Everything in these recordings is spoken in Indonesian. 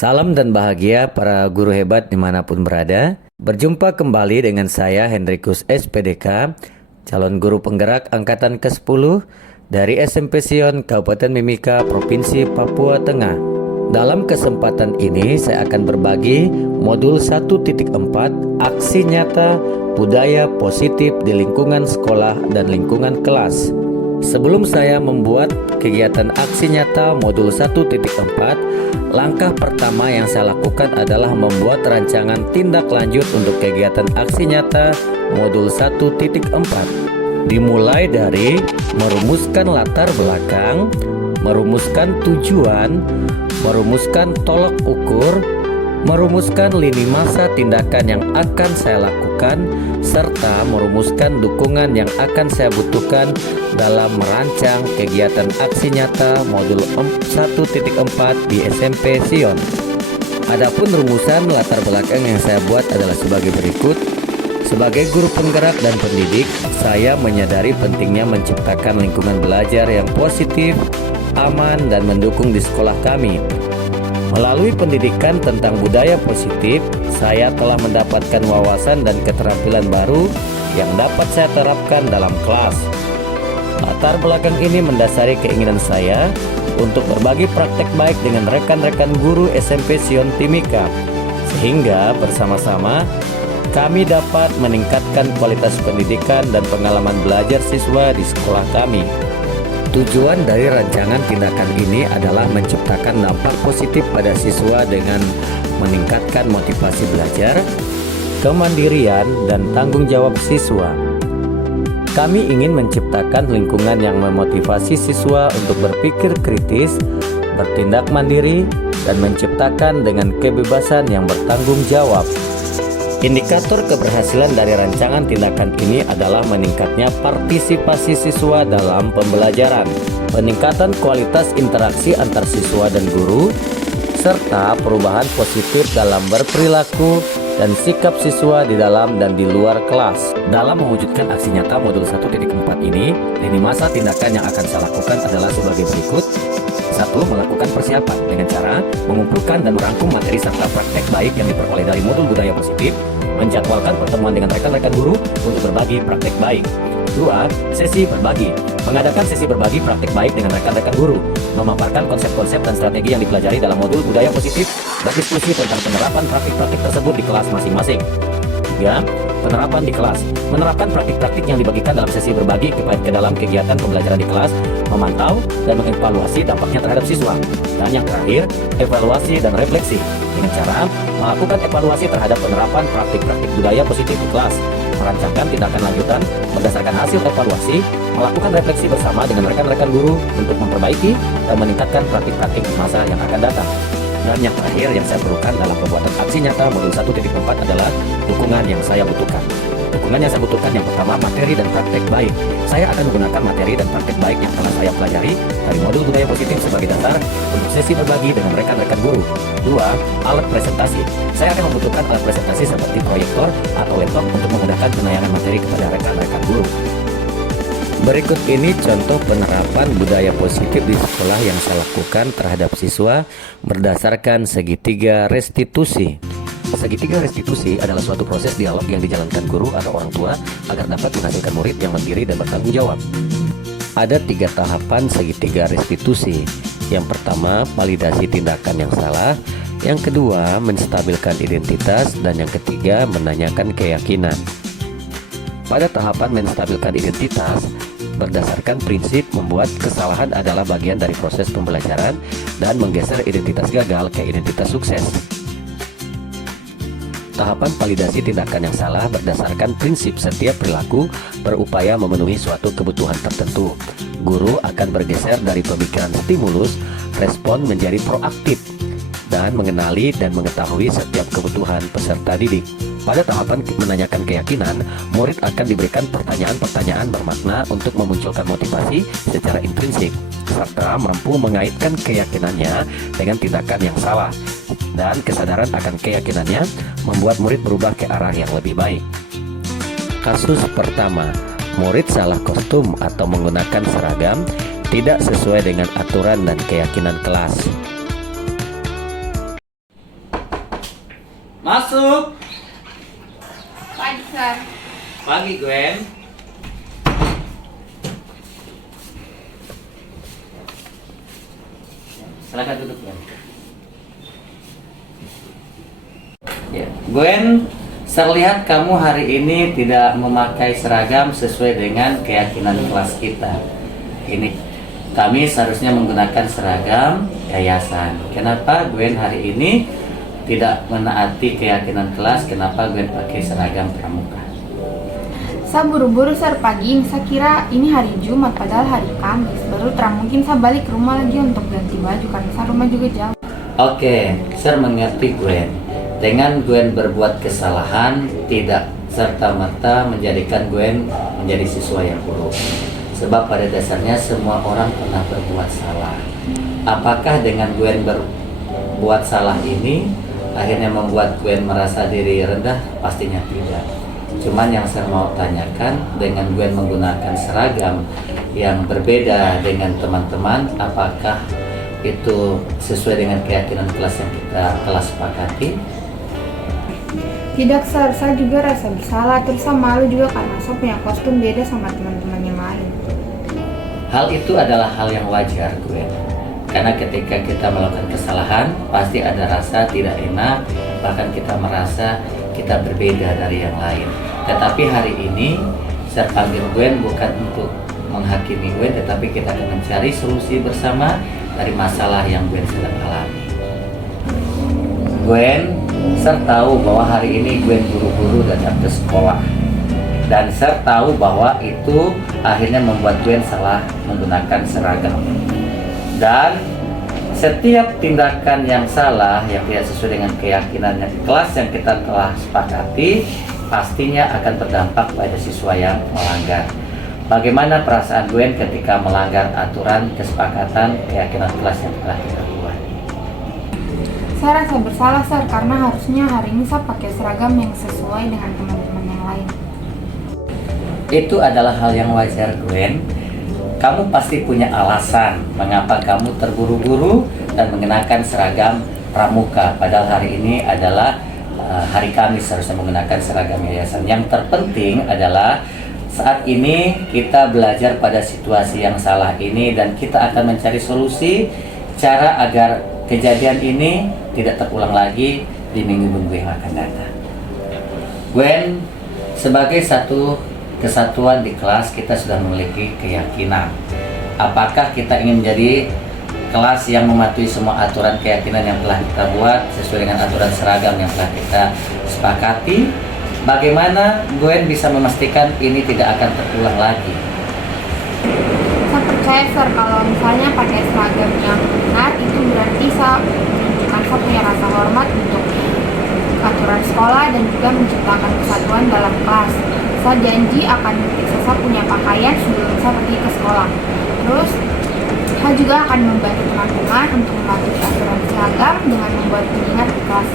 Salam dan bahagia para guru hebat dimanapun berada. Berjumpa kembali dengan saya Hendrikus SPDK, calon guru penggerak angkatan ke-10 dari SMP Sion Kabupaten Mimika, Provinsi Papua Tengah. Dalam kesempatan ini saya akan berbagi modul 1.4 aksi nyata budaya positif di lingkungan sekolah dan lingkungan kelas. Sebelum saya membuat kegiatan aksi nyata modul 1.4, langkah pertama yang saya lakukan adalah membuat rancangan tindak lanjut untuk kegiatan aksi nyata modul 1.4. Dimulai dari merumuskan latar belakang, merumuskan tujuan, merumuskan tolak ukur, merumuskan lini masa tindakan yang akan saya lakukan, serta merumuskan dukungan yang akan saya butuhkan dalam merancang kegiatan aksi nyata modul 1.4 di SMP Sion. Adapun rumusan latar belakang yang saya buat adalah sebagai berikut. Sebagai guru penggerak dan pendidik, saya menyadari pentingnya menciptakan lingkungan belajar yang positif, aman, dan mendukung di sekolah kami. Melalui pendidikan tentang budaya positif, saya telah mendapatkan wawasan dan keterampilan baru yang dapat saya terapkan dalam kelas. Latar belakang ini mendasari keinginan saya untuk berbagi praktek baik dengan rekan-rekan guru SMP Sion Timika, sehingga bersama-sama kami dapat meningkatkan kualitas pendidikan dan pengalaman belajar siswa di sekolah kami. Tujuan dari rancangan tindakan ini adalah menciptakan dampak positif pada siswa dengan meningkatkan motivasi belajar, kemandirian, dan tanggung jawab siswa. Kami ingin menciptakan lingkungan yang memotivasi siswa untuk berpikir kritis, bertindak mandiri, dan menciptakan dengan kebebasan yang bertanggung jawab. Indikator keberhasilan dari rancangan tindakan ini adalah meningkatnya partisipasi siswa dalam pembelajaran, peningkatan kualitas interaksi antar siswa dan guru, serta perubahan positif dalam berperilaku dan sikap siswa di dalam dan di luar kelas. Dalam mewujudkan aksi nyata modul 1.4 ini, lini masa tindakan yang akan saya lakukan adalah sebagai berikut. 1. Melakukan persiapan dengan cara mengumpulkan dan merangkum materi serta praktek baik yang diperoleh dari modul budaya positif, menjadwalkan pertemuan dengan rekan-rekan guru untuk berbagi praktek baik. 2. Sesi berbagi. Mengadakan sesi berbagi praktek baik dengan rekan-rekan guru, memaparkan konsep-konsep dan strategi yang dipelajari dalam modul budaya positif, berdiskusi tentang penerapan praktik-praktik tersebut di kelas masing-masing. 3. Penerapan di kelas. Menerapkan praktik-praktik yang dibagikan dalam sesi berbagi ke dalam kegiatan pembelajaran di kelas, memantau dan mengevaluasi dampaknya terhadap siswa. Dan yang terakhir, evaluasi dan refleksi dengan cara melakukan evaluasi terhadap penerapan praktik-praktik budaya positif di kelas, merancangkan tindakan lanjutan berdasarkan hasil evaluasi, melakukan refleksi bersama dengan rekan-rekan guru untuk memperbaiki dan meningkatkan praktik-praktik di masa yang akan datang. Dan yang terakhir yang saya perlukan dalam pembuatan aksi nyata modul 1.4 adalah dukungan yang saya butuhkan. Dukungan yang saya butuhkan yang pertama, materi dan praktek baik. Saya akan menggunakan materi dan praktek baik yang telah saya pelajari dari modul budaya positif sebagai dasar untuk sesi berbagi dengan rekan-rekan guru. 2. Alat presentasi. Saya akan membutuhkan alat presentasi seperti proyektor atau laptop untuk memudahkan penayangan materi kepada rekan-rekan guru. Berikut ini contoh penerapan budaya positif di sekolah yang saya lakukan terhadap siswa berdasarkan segitiga restitusi. Segitiga restitusi adalah suatu proses dialog yang dijalankan guru atau orang tua agar dapat menghasilkan murid yang mandiri dan bertanggung jawab. Ada 3 tahapan segitiga restitusi. Yang pertama, validasi tindakan yang salah. Yang kedua, menstabilkan identitas. Dan yang ketiga, menanyakan keyakinan. Pada tahapan menstabilkan identitas, berdasarkan prinsip membuat kesalahan adalah bagian dari proses pembelajaran dan menggeser identitas gagal ke identitas sukses. Tahapan validasi tindakan yang salah berdasarkan prinsip setiap perilaku berupaya memenuhi suatu kebutuhan tertentu. Guru akan bergeser dari pemikiran stimulus, respon menjadi proaktif, dan mengenali dan mengetahui setiap kebutuhan peserta didik. Pada tahapan menanyakan keyakinan, murid akan diberikan pertanyaan-pertanyaan bermakna untuk memunculkan motivasi secara intrinsik, serta mampu mengaitkan keyakinannya dengan tindakan yang salah. Dan kesadaran akan keyakinannya membuat murid berubah ke arah yang lebih baik. Kasus pertama, murid salah kostum atau menggunakan seragam tidak sesuai dengan aturan dan keyakinan kelas. Masuk. Pagi, Sir. Pagi, Gwen. Silakan duduk, Gwen. Ya, Gwen, terlihat kamu hari ini tidak memakai seragam sesuai dengan keyakinan kelas kita. Ini kami seharusnya menggunakan seragam yayasan. Kenapa Gwen hari ini tidak menaati keyakinan kelas? Kenapa Gwen pakai seragam pramuka? Saya buru-buru, Sir, pagi. Saya kira ini hari Jumat, padahal hari Kamis. Baru mungkin saya balik ke rumah lagi untuk ganti baju, karena saya rumah juga jauh. Oke, saya mengerti Gwen. Dengan Gwen berbuat kesalahan, tidak serta-merta menjadikan Gwen menjadi siswa yang buruk. Sebab pada dasarnya semua orang pernah berbuat salah. Apakah dengan Gwen berbuat salah ini akhirnya membuat Gwen merasa diri rendah? Pastinya tidak. Cuman yang saya mau tanyakan, dengan Gwen menggunakan seragam yang berbeda dengan teman-teman, apakah itu sesuai dengan keyakinan kelas yang kita telah sepakati? Tidak, Sir. Saya juga rasa bersalah. Terus saya malu juga karena saya punya kostum beda sama teman-teman yang lain. Hal itu adalah hal yang wajar, Gwen. Karena ketika kita melakukan kesalahan, pasti ada rasa tidak enak, bahkan kita merasa kita berbeda dari yang lain. Tetapi hari ini, saya panggil Gwen bukan untuk menghakimi Gwen, tetapi kita akan mencari solusi bersama dari masalah yang Gwen sedang alami. Gwen, saya tahu bahwa hari ini Gwen buru-buru datang ke sekolah. Dan saya tahu bahwa itu akhirnya membuat Gwen salah menggunakan seragam. Dan setiap tindakan yang salah, yang tidak sesuai dengan keyakinan kelas yang kita telah sepakati, pastinya akan berdampak pada siswa yang melanggar. Bagaimana perasaan Gwen ketika melanggar aturan kesepakatan keyakinan kelas yang telah kita buat? Saya rasa bersalah, Sir, karena harusnya hari ini saya pakai seragam yang sesuai dengan teman-teman yang lain. Itu adalah hal yang wajar, Gwen. Kamu pasti punya alasan mengapa kamu terburu-buru dan mengenakan seragam pramuka. Padahal hari ini adalah hari Kamis, harusnya menggunakan seragam yayasan. Yang terpenting adalah saat ini kita belajar pada situasi yang salah ini dan kita akan mencari solusi cara agar kejadian ini tidak terulang lagi di minggu-minggu yang akan datang. Gwen, sebagai satu kesatuan di kelas, kita sudah memiliki keyakinan. Apakah kita ingin menjadi kelas yang mematuhi semua aturan keyakinan yang telah kita buat sesuai dengan aturan seragam yang telah kita sepakati? Bagaimana Gwen bisa memastikan ini tidak akan terulang lagi? Saya percaya, Sir, kalau misalnya pakai seragam yang benar, itu berarti saya menunjukkan saya punya rasa hormat untuk aturan sekolah dan juga menciptakan kesatuan dalam kelas. Saya janji akan memeriksa saya punya pakaian sebelum saya pergi ke sekolah. Terus, saya juga akan membantu teman-teman untuk mematuhi aturan seragam dengan membuat pengingat di kelas.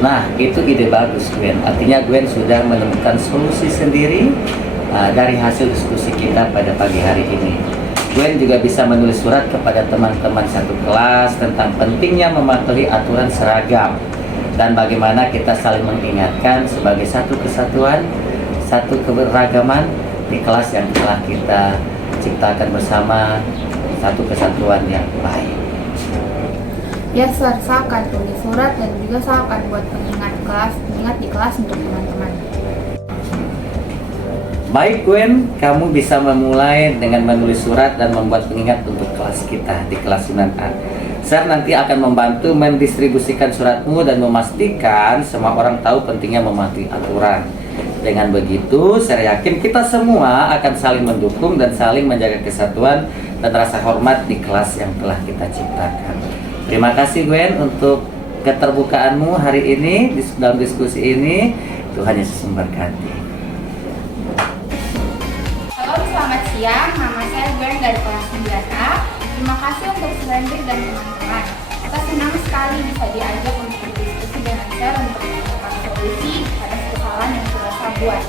Nah, itu ide bagus, Gwen. Artinya Gwen sudah menemukan solusi sendiri dari hasil diskusi kita pada pagi hari ini. Gwen juga bisa menulis surat kepada teman-teman satu kelas tentang pentingnya mematuhi aturan seragam dan bagaimana kita saling mengingatkan sebagai satu kesatuan, satu keberagaman di kelas yang telah kita ciptakan bersama, satu kesatuan yang baik. Ya, Sir, saya akan tulis surat dan juga saya akan buat pengingat di kelas untuk teman-teman. Baik, Gwen, kamu bisa memulai dengan menulis surat dan membuat pengingat untuk kelas kita di kelas 9A. Saya nanti akan membantu mendistribusikan suratmu dan memastikan semua orang tahu pentingnya mematuhi aturan. Dengan begitu, saya yakin kita semua akan saling mendukung dan saling menjaga kesatuan dan rasa hormat di kelas yang telah kita ciptakan. Terima kasih, Gwen, untuk keterbukaanmu hari ini dalam diskusi ini. Tuhan Yesus memberkati. Halo, selamat siang. Nama saya Gwen dari kelas 9A. Terima kasih untuk Slendik dan teman-teman. Kita senang sekali bisa diajak untuk berdiskusi dengan saya untuk menemukan solusi pada kesalahan yang sudah saya buat.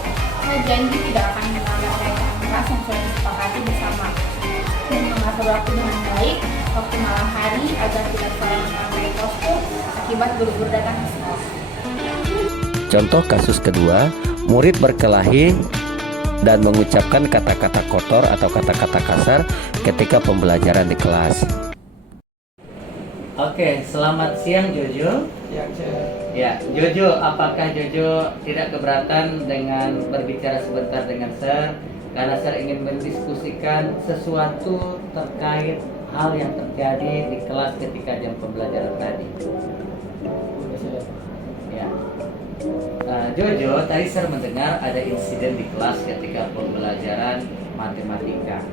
Saya janji tidak akan melanggar keyakinan kelas yang sudah disepakati bersama dan mengatur waktu dengan baik waktu malam hari agar tidak salah memakai kostum akibat buru-buru datang ke sekolah. Contoh kasus kedua, murid berkelahi dan mengucapkan kata-kata kotor atau kata-kata kasar ketika pembelajaran di kelas. Oke, selamat siang Jojo. Ya, Jojo, apakah Jojo tidak keberatan dengan berbicara sebentar dengan Sir? Karena Sir ingin mendiskusikan sesuatu terkait hal yang terjadi di kelas ketika jam pembelajaran tadi. Ya. Jojo, tadi Sir mendengar ada insiden di kelas ketika pembelajaran matematika.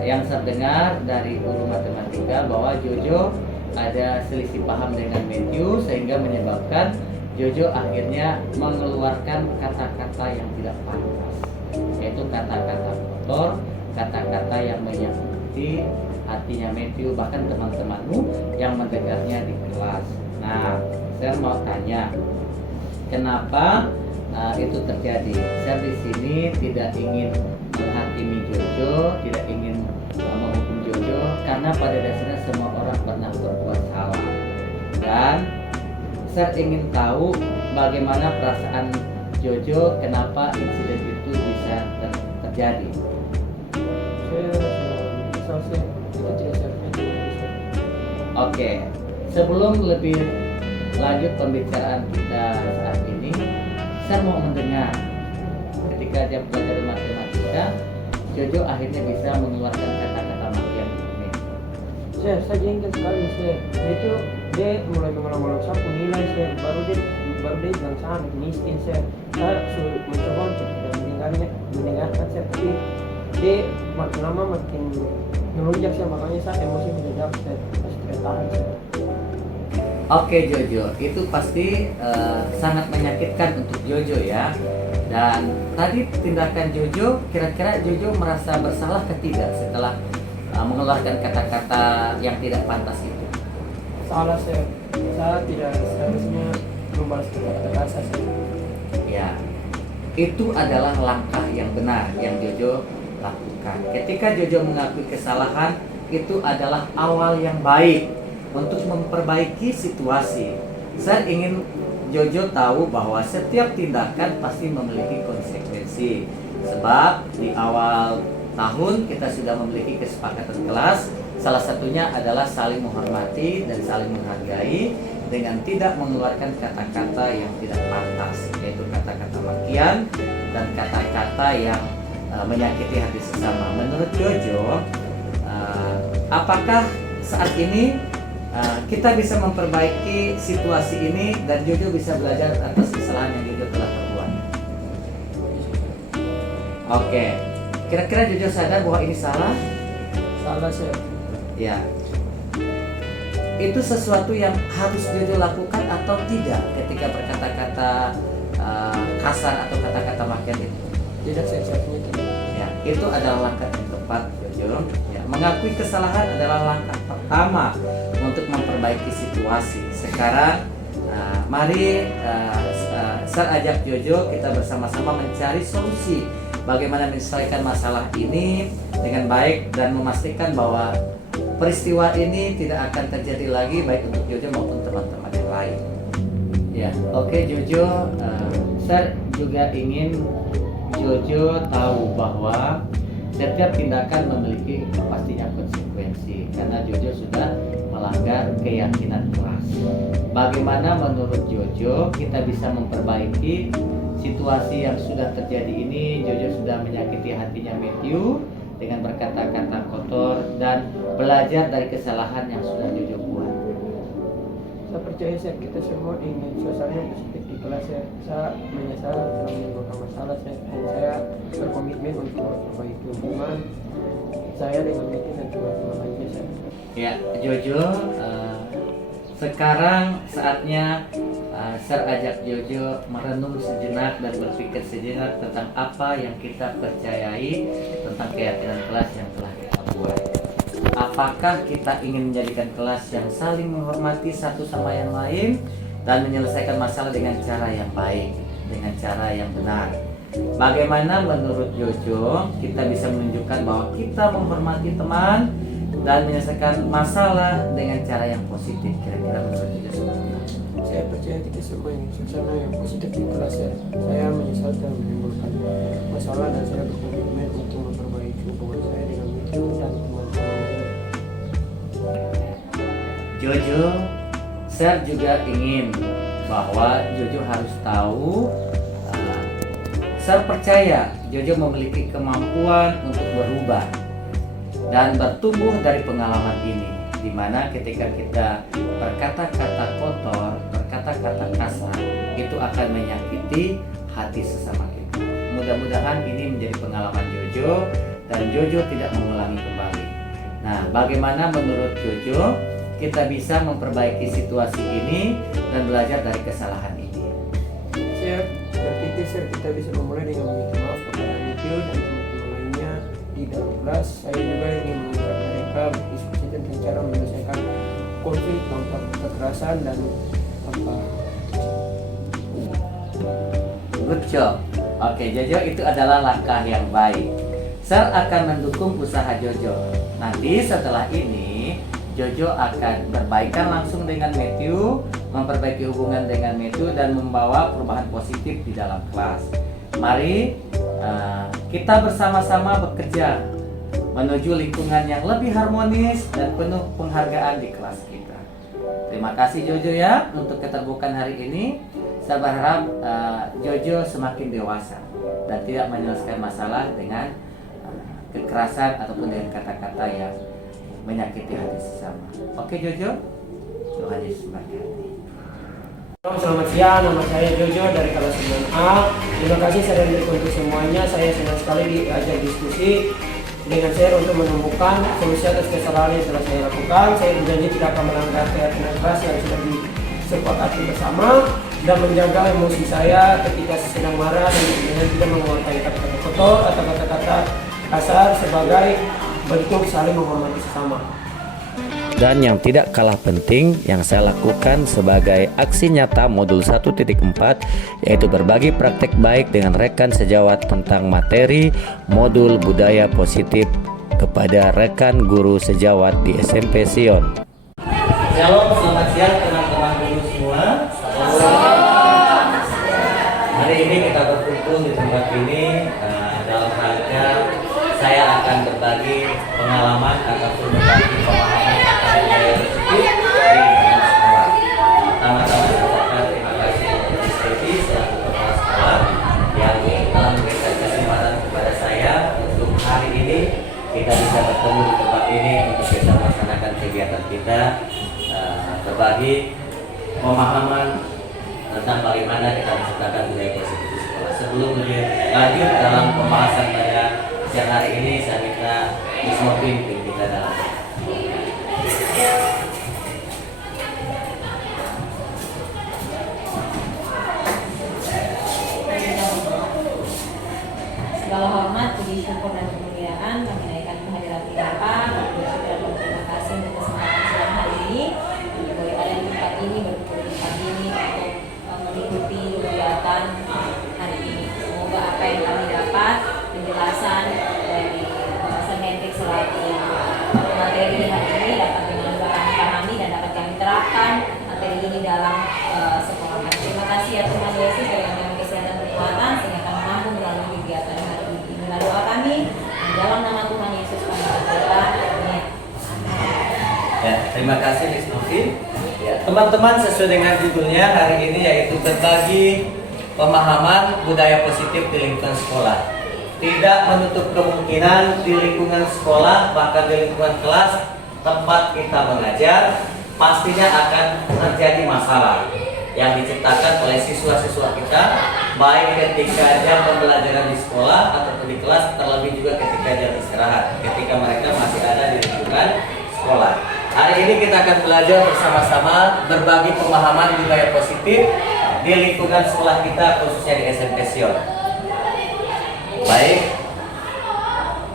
Yang saya dengar dari guru matematika bahwa Jojo ada selisih paham dengan Matthew sehingga menyebabkan Jojo akhirnya mengeluarkan kata-kata yang tidak pantas, yaitu kata-kata kotor, kata-kata yang menyakiti hatinya Matthew, bahkan teman-temanmu yang mendengarnya di kelas. Nah, saya mau tanya, kenapa itu terjadi? Saya di sini tidak ingin menghakimi Jojo, tidak ingin menghukum Jojo, karena pada dasarnya semua orang pernah berbuat salah. Dan saya ingin tahu bagaimana perasaan Jojo, kenapa insiden itu bisa terjadi. Oke, sebelum lebih lanjut pembicaraan kita saat ini, saya mau mendengar ketika dia belajar matematika, Jojo akhirnya bisa mengeluarkan kata-kata makian ini. Saya jengkel sekali itu dia mulai mengulang-ulang sapu nilai baru dia bilang sana miskin saya sudah mencoba untuk tidak mendengarkan tapi dia makin lama makin melunjak makanya saya emosi mendadak masih tertahan Oke Jojo, itu pasti sangat menyakitkan untuk Jojo ya. Dan tadi tindakan Jojo, kira-kira Jojo merasa bersalah ketidak setelah mengeluarkan kata-kata yang tidak pantas itu? Salah saya tidak seharusnya membalas kata-kata kasar Ya, itu adalah langkah yang benar yang Jojo lakukan. Ketika Jojo mengakui kesalahan, itu adalah awal yang baik untuk memperbaiki situasi. Saya ingin Jojo tahu bahwa setiap tindakan pasti memiliki konsekuensi. Sebab di awal tahun kita sudah memiliki kesepakatan kelas. Salah satunya adalah saling menghormati dan saling menghargai dengan tidak mengeluarkan kata-kata yang tidak pantas, yaitu kata-kata makian dan kata-kata yang menyakiti hati sesama. Menurut Jojo, apakah saat ini kita bisa memperbaiki situasi ini dan Jojo bisa belajar atas kesalahan yang Jojo telah perbuat? Oke, kira-kira Jojo sadar bahwa ini salah? Salah saya. Ya. Itu sesuatu yang harus Jojo lakukan atau tidak ketika berkata-kata kasar atau kata-kata makian itu? Tidak, saya tidak. Ya, itu adalah langkah yang tepat Jojo. Ya, mengakui kesalahan adalah langkah pertama untuk memperbaiki situasi. Sekarang mari saya ajak Jojo kita bersama-sama mencari solusi bagaimana menyelesaikan masalah ini dengan baik dan memastikan bahwa peristiwa ini tidak akan terjadi lagi baik untuk Jojo maupun teman-teman yang lain. Ya, oke Jojo, saya juga ingin Jojo tahu bahwa setiap tindakan memiliki pastinya konsekuensi karena Jojo sudah melanggar keyakinan kelas. Bagaimana menurut Jojo kita bisa memperbaiki situasi yang sudah terjadi ini? Jojo sudah menyakiti hatinya Matthew dengan berkata-kata kotor dan belajar dari kesalahan yang sudah Jojo buat. Saya percaya kita semua ingin suasana yang positif di kelas saya menyesal telah menimbulkan masalah dan saya berkomitmen untuk memperbaiki hubungan saya dengan Miki dan teman-teman lainnya Ya, Jojo, sekarang saatnya saya ajak Jojo merenung sejenak dan berpikir sejenak tentang apa yang kita percayai tentang keyakinan kelas yang telah kita buat. Apakah kita ingin menjadikan kelas yang saling menghormati satu sama yang lain dan menyelesaikan masalah dengan cara yang baik, dengan cara yang benar? Bagaimana menurut Jojo kita bisa menunjukkan bahwa kita menghormati teman dan menyelesaikan masalah dengan cara yang positif? Kira-kira menurut Jojo seperti apa? Saya percaya kita semua ingin suasana yang positif di kelas ya. Saya menyesal telah menimbulkan masalah dan saya berkomitmen untuk memperbaiki hubungan saya dengan Mithu dan teman-teman lain. Jojo, Sir juga ingin bahwa Jojo harus tahu, Sir percaya Jojo memiliki kemampuan untuk berubah dan bertumbuh dari pengalaman ini, di mana ketika kita berkata-kata kotor, berkata-kata kasar, itu akan menyakiti hati sesama kita. Mudah-mudahan ini menjadi pengalaman Jojo dan Jojo tidak mengulangi kembali. Nah, bagaimana menurut Jojo kita bisa memperbaiki situasi ini dan belajar dari kesalahan ini? Saya berpikir kita bisa memulai dengan meminta maaf kepada Mithu dan teman-teman lainnya di dalam kelas. Saya juga ingin mengajak mereka berdiskusi tentang cara menyelesaikan konflik tanpa kekerasan dan tanpa. Good job. Oke, Jojo, itu adalah langkah yang baik. Sir akan mendukung usaha Jojo. Nanti setelah ini Jojo akan berbaikan langsung dengan Mithu, memperbaiki hubungan dengan Mithu dan membawa perubahan positif di dalam kelas. Mari kita bersama-sama bekerja menuju lingkungan yang lebih harmonis dan penuh penghargaan di kelas kita. Terima kasih Jojo ya untuk keterbukaan hari ini. Saya berharap Jojo semakin dewasa dan tidak menyelesaikan masalah dengan kekerasan ataupun dengan kata-kata yang menyakiti hati sesama. Oke Jojo, Tuhan Yesus memberkati. Selamat siang, nama saya Jojo dari kelas 9A. Terima kasih saya untuk semuanya. Saya senang sekali diajak diskusi dengan saya untuk menemukan solusi atas kesalahan yang telah saya lakukan. Saya berjanji tidak akan melanggar keyakinan keras yang sudah disepakati bersama dan menjaga emosi saya ketika sedang marah dan dengan tidak mengeluarkan kata-kata kotor atau kata-kata kasar sebagai bentuk saling menghormati sesama. Dan yang tidak kalah penting yang saya lakukan sebagai aksi nyata modul 1.4 yaitu berbagi praktek baik dengan rekan sejawat tentang materi modul budaya positif kepada rekan guru sejawat di SMP Sion. Shalom, selamat siang teman-teman guru semua. Hari ini kita berkumpul di tempat ini dalam rangka saya akan berbagi pengalaman ataupun berbagi pemahaman tentang budaya positif di lingkungan sekolah. Pertama-tama saya ucapkan terima kasih kepada Stevie selaku kepala sekolah yang telah memberikan kesempatan kepada saya untuk hari ini kita bisa bertemu di tempat ini untuk bisa melaksanakan kegiatan kita, berbagi pemahaman tentang bagaimana kita menciptakan budaya positif di sekolah. Sebelum lebih lanjut dalam pembahasan pada siang hari ini, saya minta Miss Mopin kita dalam. Segala hormat, puji syukur dan kemuliaan kami naikkan kehadirat Bapa. Bersyukur dan berterima kasih untuk kesempatan siang hari ini. Boleh ada di tempat ini, berkumpul di tempat ini untuk mengikuti kegiatan hari ini. Semoga apa yang kami dapat, penjelasan dari Pastor Hendrik selaku materi hari ini dapat dengan mudah kami pahami dan dapat kami terapkan materi ini dalam sekolah kami. Terima kasih ya Tuhan Yesus dari kami yang kesehatan dan kekuatan sehingga kami mampu melalui kegiatan hari ini. Inilah doa kami di dalam nama Tuhan Yesus kami berdoa. Amin. Ya, terima kasih Miss Novi. Ya, teman-teman, sesuai dengan judulnya hari ini yaitu berbagi pemahaman budaya positif di lingkungan sekolah. Tidak menutup kemungkinan di lingkungan sekolah, bahkan di lingkungan kelas tempat kita mengajar, pastinya akan terjadi masalah yang diciptakan oleh siswa-siswa kita, baik ketika jam pembelajaran di sekolah ataupun di kelas, terlebih juga ketika jam istirahat, ketika mereka masih ada di lingkungan sekolah. Hari ini kita akan belajar bersama-sama berbagi pemahaman budaya positif di lingkungan sekolah kita, khususnya di SMP Sion. Baik,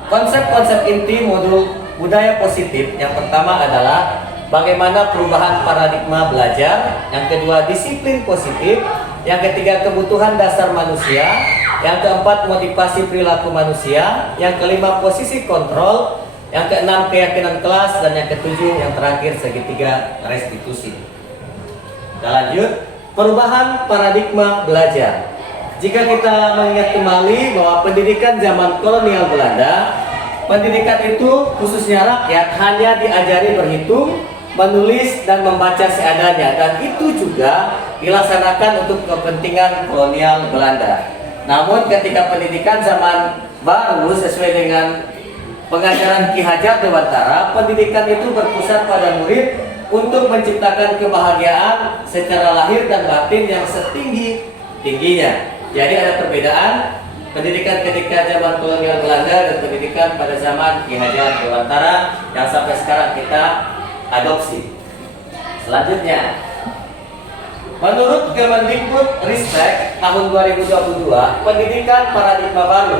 konsep-konsep inti modul budaya positif yang pertama adalah bagaimana perubahan paradigma belajar, yang kedua disiplin positif, yang ketiga kebutuhan dasar manusia, yang keempat motivasi perilaku manusia, yang kelima posisi kontrol, yang keenam keyakinan kelas, dan yang ketujuh yang terakhir segitiga restitusi. Kita lanjut, perubahan paradigma belajar. Jika kita mengingat kembali bahwa pendidikan zaman kolonial Belanda, pendidikan itu khususnya rakyat hanya diajari berhitung, menulis dan membaca seadanya, dan itu juga dilaksanakan untuk kepentingan kolonial Belanda. Namun ketika pendidikan zaman baru sesuai dengan pengajaran Ki Hajar Dewantara, pendidikan itu berpusat pada murid untuk menciptakan kebahagiaan secara lahir dan batin yang setinggi-tingginya. Jadi ada perbedaan pendidikan ketika zaman kolonial Belanda dan pendidikan pada zaman Ki Hajar Dewantara yang sampai sekarang kita adopsi. Selanjutnya, menurut Kemendikbudristek tahun 2022, pendidikan paradigma baru.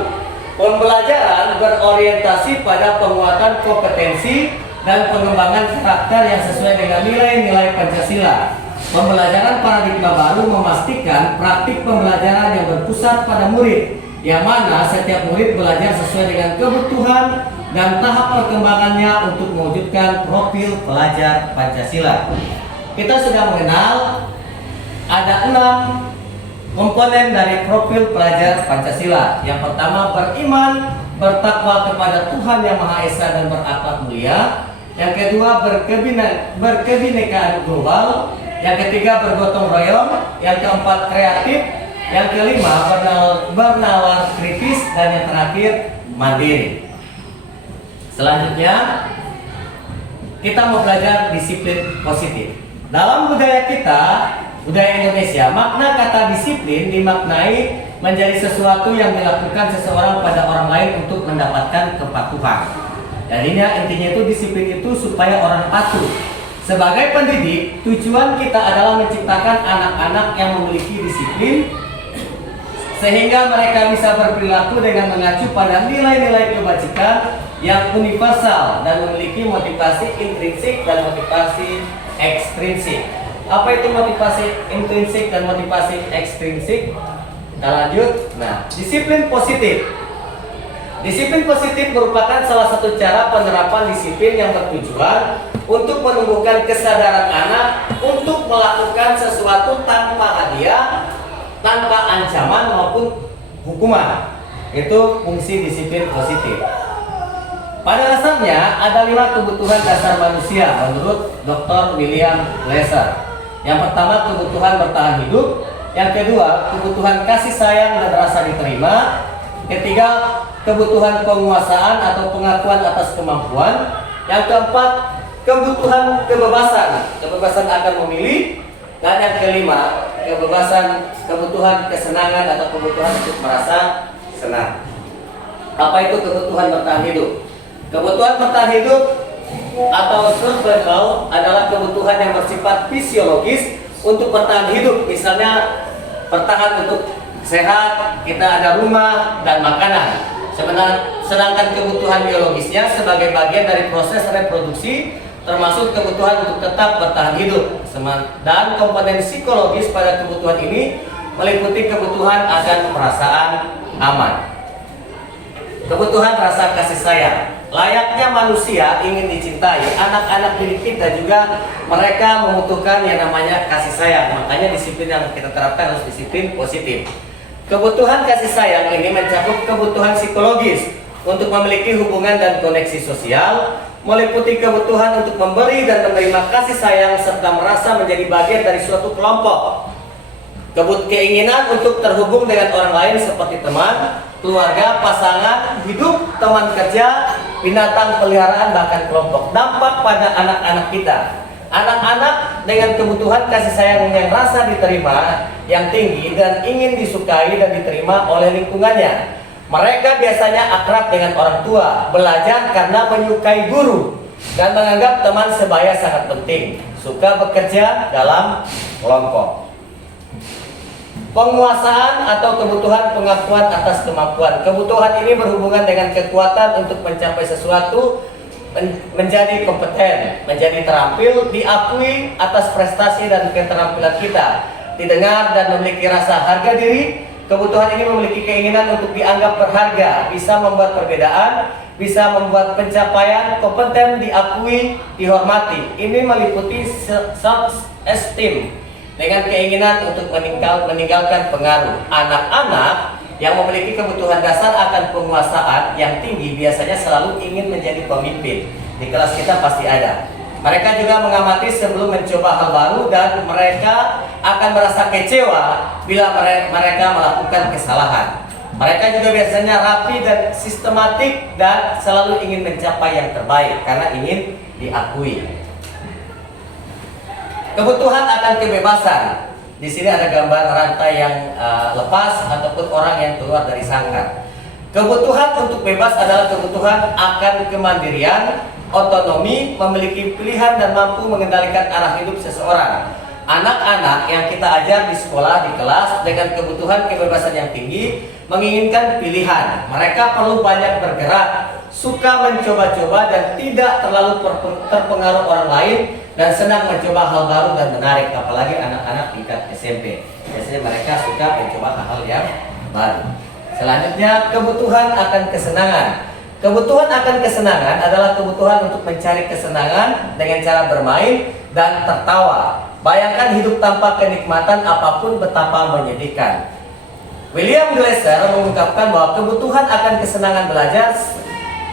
Pembelajaran berorientasi pada penguatan kompetensi dan pengembangan karakter yang sesuai dengan nilai-nilai Pancasila. Pembelajaran paradigma baru memastikan praktik pembelajaran yang berpusat pada murid, yang mana setiap murid belajar sesuai dengan kebutuhan dan tahap perkembangannya untuk mewujudkan profil pelajar Pancasila. Kita sudah mengenal ada 6 komponen dari profil pelajar Pancasila. Yang pertama, beriman, bertakwa kepada Tuhan Yang Maha Esa dan berakhlak mulia. Yang kedua, berkebinekaan global. Yang ketiga, bergotong royong. Yang keempat, kreatif. Yang kelima, bernalar kritis. Dan yang terakhir, mandiri. Selanjutnya, kita mau belajar disiplin positif. Dalam budaya kita, budaya Indonesia, makna kata disiplin dimaknai menjadi sesuatu yang dilakukan seseorang pada orang lain untuk mendapatkan kepatuhan. Jadinya intinya itu disiplin itu supaya orang patuh. Sebagai pendidik, tujuan kita adalah menciptakan anak-anak yang memiliki disiplin sehingga mereka bisa berperilaku dengan mengacu pada nilai-nilai kebajikan yang universal dan memiliki motivasi intrinsik dan motivasi ekstrinsik. Apa itu motivasi intrinsik dan motivasi ekstrinsik? Kita lanjut. Nah, disiplin positif. Disiplin positif merupakan salah satu cara penerapan disiplin yang bertujuan untuk menumbuhkan kesadaran anak untuk melakukan sesuatu tanpa hadiah, tanpa ancaman maupun hukuman. Itu fungsi disiplin positif. Pada dasarnya ada 5 kebutuhan dasar manusia menurut Dr. William Glasser. Yang pertama, kebutuhan bertahan hidup. Yang kedua, kebutuhan kasih sayang dan rasa diterima. Ketiga, kebutuhan penguasaan atau pengakuan atas kemampuan. Yang keempat, kebutuhan kebebasan akan memilih. Dan yang kelima, kebutuhan kesenangan atau kebutuhan untuk merasa senang. Apa itu kebutuhan bertahan hidup? Kebutuhan bertahan hidup atau survival adalah kebutuhan yang bersifat fisiologis untuk bertahan hidup. Misalnya bertahan untuk sehat, kita ada rumah dan makanan. Sedangkan kebutuhan biologisnya sebagai bagian dari proses reproduksi, termasuk kebutuhan untuk tetap bertahan hidup. Dan komponen psikologis pada kebutuhan ini meliputi kebutuhan akan perasaan aman. Kebutuhan rasa kasih sayang. Layaknya manusia ingin dicintai, anak-anak didik kita juga mereka membutuhkan yang namanya kasih sayang. Makanya disiplin yang kita terapkan harus disiplin positif. Kebutuhan kasih sayang ini mencakup kebutuhan psikologis untuk memiliki hubungan dan koneksi sosial, meliputi kebutuhan untuk memberi dan menerima kasih sayang serta merasa menjadi bagian dari suatu kelompok. Keinginan untuk terhubung dengan orang lain seperti teman, keluarga, pasangan, hidup, teman kerja, binatang peliharaan, bahkan kelompok. Dampak pada anak-anak kita. Anak-anak dengan kebutuhan kasih sayang yang rasa diterima yang tinggi dan ingin disukai dan diterima oleh lingkungannya. Mereka biasanya akrab dengan orang tua, belajar karena menyukai guru, dan menganggap teman sebaya sangat penting, suka bekerja dalam kelompok. Penguasaan atau kebutuhan pengakuan atas kemampuan. Kebutuhan ini berhubungan dengan kekuatan untuk mencapai sesuatu, menjadi kompeten, menjadi terampil, diakui atas prestasi dan keterampilan kita, didengar dan memiliki rasa harga diri. Kebutuhan ini memiliki keinginan untuk dianggap berharga, bisa membuat perbedaan, bisa membuat pencapaian, kompeten, diakui, dihormati. Ini meliputi self-esteem, dengan keinginan untuk meninggalkan pengaruh. Anak-anak yang memiliki kebutuhan dasar akan penguasaan yang tinggi biasanya selalu ingin menjadi pemimpin. Di kelas kita pasti ada. Mereka juga mengamati sebelum mencoba hal baru dan mereka akan merasa kecewa bila mereka melakukan kesalahan. Mereka juga biasanya rapi dan sistematik dan selalu ingin mencapai yang terbaik karena ingin diakui. Kebutuhan akan kebebasan. Di sini ada gambar rantai yang lepas ataupun orang yang keluar dari sangkar. Kebutuhan untuk bebas adalah kebutuhan akan kemandirian, otonomi, memiliki pilihan dan mampu mengendalikan arah hidup seseorang. Anak-anak yang kita ajar di sekolah, di kelas dengan kebutuhan kebebasan yang tinggi menginginkan pilihan. Mereka perlu banyak bergerak, suka mencoba-coba dan tidak terlalu terpengaruh orang lain dan senang mencoba hal baru dan menarik, apalagi anak-anak tingkat SMP. Biasanya mereka suka mencoba hal-hal yang baru. Selanjutnya, kebutuhan akan kesenangan. Kebutuhan akan kesenangan adalah kebutuhan untuk mencari kesenangan dengan cara bermain dan tertawa. Bayangkan hidup tanpa kenikmatan apapun betapa menyedihkan. William Glasser mengungkapkan bahwa kebutuhan akan kesenangan belajar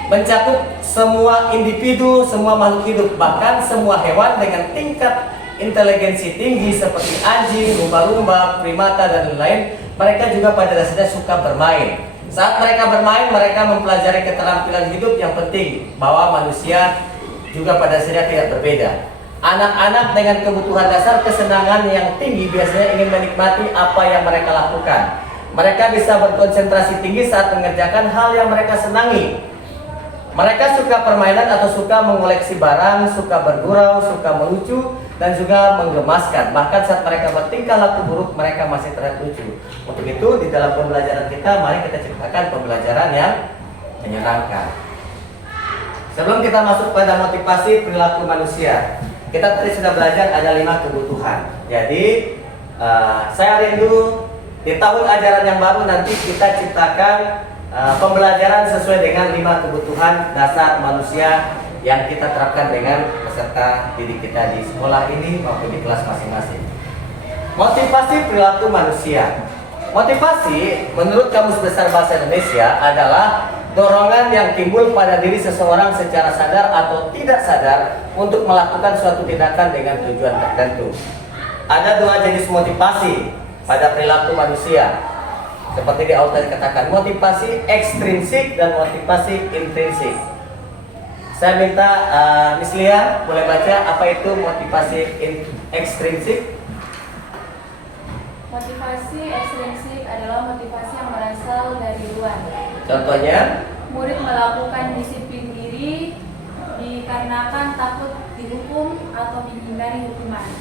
mencakup semua individu, semua makhluk hidup, bahkan semua hewan dengan tingkat inteligensi tinggi seperti anjing, lumba-lumba, primata, dan lain-lain. Mereka juga pada dasarnya suka bermain. Saat mereka bermain, mereka mempelajari keterampilan hidup yang penting, bahwa manusia juga pada dasarnya tidak berbeda. Anak-anak dengan kebutuhan dasar kesenangan yang tinggi biasanya ingin menikmati apa yang mereka lakukan. Mereka bisa berkonsentrasi tinggi saat mengerjakan hal yang mereka senangi. Mereka suka permainan atau suka mengoleksi barang, suka bergurau, suka melucu, dan juga menggemaskan. Bahkan saat mereka bertingkah laku buruk, mereka masih terlihat lucu. Untuk itu, di dalam pembelajaran kita, mari kita ciptakan pembelajaran yang menyenangkan. Sebelum kita masuk pada motivasi perilaku manusia, kita tadi sudah belajar ada 5 kebutuhan. Jadi, saya rindu di tahun ajaran yang baru nanti kita ciptakan pembelajaran sesuai dengan 5 kebutuhan dasar manusia yang kita terapkan dengan peserta didik kita di sekolah ini maupun di kelas masing-masing. Motivasi perilaku manusia. Motivasi menurut Kamus Besar Bahasa Indonesia adalah dorongan yang timbul pada diri seseorang secara sadar atau tidak sadar untuk melakukan suatu tindakan dengan tujuan tertentu. Ada 2 jenis motivasi pada perilaku manusia. Seperti di awal tadi katakan, motivasi ekstrinsik dan motivasi intrinsik. Saya minta Miss Lia boleh baca apa itu motivasi ekstrinsik? Motivasi ekstrinsik adalah motivasi yang berasal dari luar. Contohnya? Murid melakukan disiplin diri dikarenakan takut dihukum atau menghindari hukuman.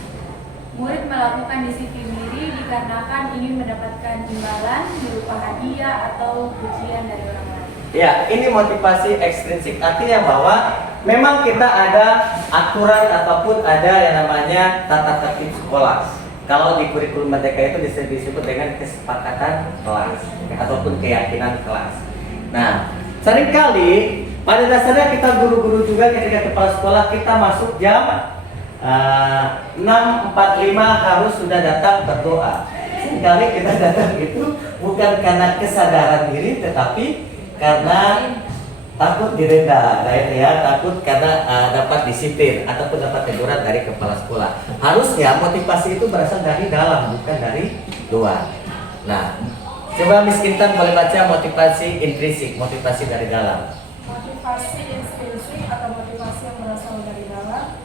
Murid melakukan disiplin diri dikarenakan ingin mendapatkan imbalan berupa hadiah atau pujian dari orang lain. Ya, ini motivasi ekstrinsik. Artinya bahwa memang kita ada aturan ataupun ada yang namanya tata tertib sekolah. Kalau di kurikulum Merdeka itu disebut dengan kesepakatan kelas ataupun keyakinan kelas. Nah, seringkali pada dasarnya kita guru-guru juga ketika kepala sekolah kita masuk jam 6.45 harus sudah datang berdoa. Seringkali kita datang itu bukan karena kesadaran diri, tetapi karena takut direnda, takut karena dapat disiplin ataupun dapat teguran dari kepala sekolah. Harusnya motivasi itu berasal dari dalam, bukan dari luar. Nah, coba Miss Intan boleh baca motivasi intrinsik, motivasi dari dalam. Motivasi intrinsik atau motivasi yang berasal dari dalam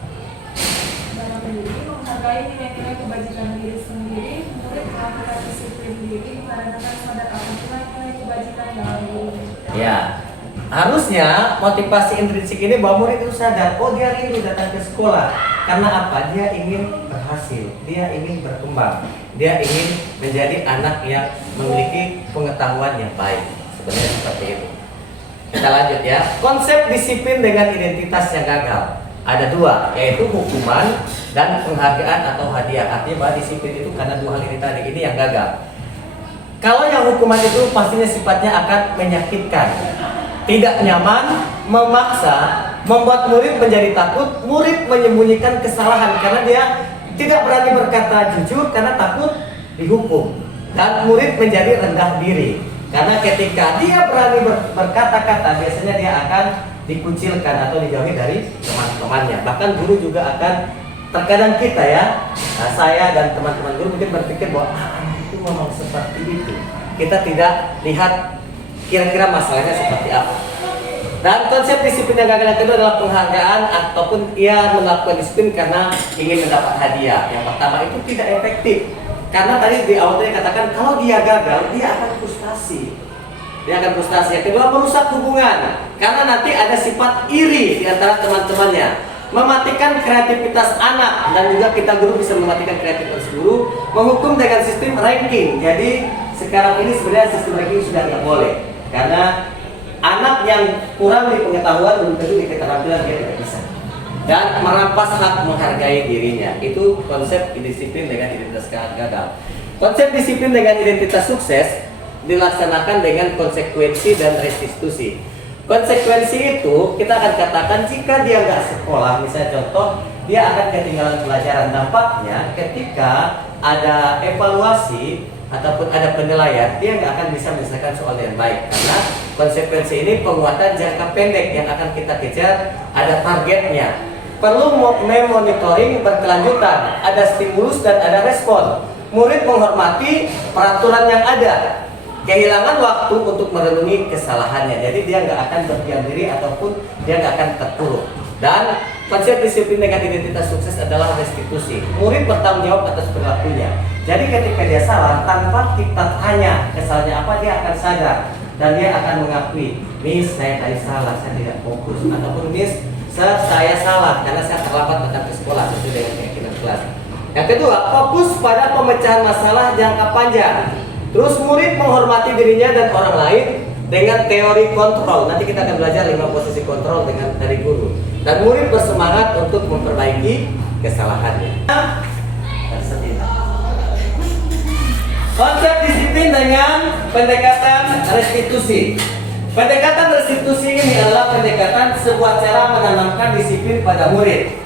diri, menghargai nilai-nilai kebajikan diri sendiri. Murid melakukan disiplin diri dikarenakan sadar akan nilai-nilai kebajikan dalam diri. Ya, harusnya motivasi intrinsik ini bahwa murid itu sadar, oh dia rindu datang ke sekolah. Karena apa? Dia ingin berhasil, dia ingin berkembang, dia ingin menjadi anak yang memiliki pengetahuan yang baik. Sebenarnya seperti itu. Kita lanjut ya. Konsep disiplin dengan identitas yang gagal. Ada 2, yaitu hukuman dan penghargaan atau hadiah. Artinya bahwa disiplin itu karena 2 hal ini tadi, ini yang gagal. Kalau yang hukuman itu pastinya sifatnya akan menyakitkan, tidak nyaman, memaksa, membuat murid menjadi takut, murid menyembunyikan kesalahan karena dia tidak berani berkata jujur karena takut dihukum. Dan murid menjadi rendah diri karena ketika dia berani berkata-kata, biasanya dia akan dikucilkan atau dijauhi dari teman-temannya. Bahkan guru juga akan, terkadang kita ya, saya dan teman-teman guru mungkin berpikir bahwa anak itu memang seperti itu. Kita tidak lihat kira-kira masalahnya seperti apa. Dan konsep disiplin yang gagal yang kedua adalah penghargaan ataupun ia melakukan disiplin karena ingin mendapat hadiah. Yang pertama itu tidak efektif. Karena tadi di awal tadi katakan kalau dia gagal, dia akan frustasi. Dia akan frustasi. Yang kedua, merusak hubungan. Karena nanti ada sifat iri di antara teman-temannya. Mematikan kreativitas anak, dan juga kita guru bisa mematikan kreativitas guru. Menghukum dengan sistem ranking. Jadi sekarang ini sebenarnya sistem ranking sudah tidak boleh. Karena anak yang kurang di pengetahuan belum tentu di keterampilan dia tidak bisa. Dan merampas hak menghargai dirinya. Itu konsep disiplin dengan identitas gagal. Konsep disiplin dengan identitas sukses dilaksanakan dengan konsekuensi dan restitusi. Konsekuensi itu kita akan katakan jika dia nggak sekolah, misalnya contoh, dia akan ketinggalan pelajaran. Dampaknya ketika ada evaluasi ataupun ada penilaian, dia nggak akan bisa menyelesaikan soal dengan baik. Karena konsekuensi ini penguatan jangka pendek yang akan kita kejar, ada targetnya. Perlu memonitoring berkelanjutan, ada stimulus dan ada respon. Murid menghormati peraturan yang ada, kehilangan waktu untuk merenungi kesalahannya. Jadi dia nggak akan berdiam diri ataupun dia nggak akan terpuruk. Dan konsep disiplin dengan identitas sukses adalah restitusi. Murid bertanggung jawab atas perilakunya. Jadi ketika dia salah, tanpa kita tanya kesalahannya apa, dia akan sadar dan dia akan mengakui, Miss, saya tadi salah, saya tidak fokus. Ataupun Miss, saya salah karena saya terlambat datang ke sekolah sesuai dengan keyakinan kelas. Yang kedua, fokus pada pemecahan masalah jangka panjang. Terus murid menghormati dirinya dan orang lain dengan teori kontrol. Nanti kita akan belajar 5 posisi kontrol dari guru. Dan murid bersemangat untuk memperbaiki kesalahannya. Konsep disiplin dengan pendekatan restitusi. Pendekatan restitusi ini adalah pendekatan sebuah cara menanamkan disiplin pada murid.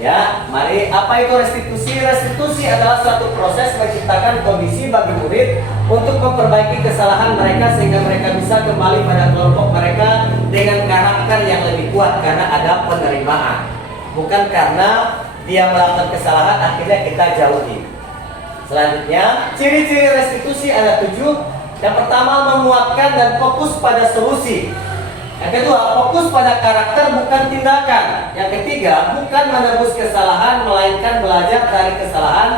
Ya, mari, apa itu restitusi? Restitusi adalah suatu proses menciptakan kondisi bagi murid untuk memperbaiki kesalahan mereka sehingga mereka bisa kembali pada kelompok mereka dengan karakter yang lebih kuat karena ada penerimaan. Bukan karena dia melakukan kesalahan akhirnya kita jauhi. Selanjutnya, ciri-ciri restitusi ada 7. Yang pertama, menguatkan dan fokus pada solusi. Yang kedua, fokus pada karakter bukan tindakan. Yang ketiga, bukan menebus kesalahan melainkan belajar dari kesalahan.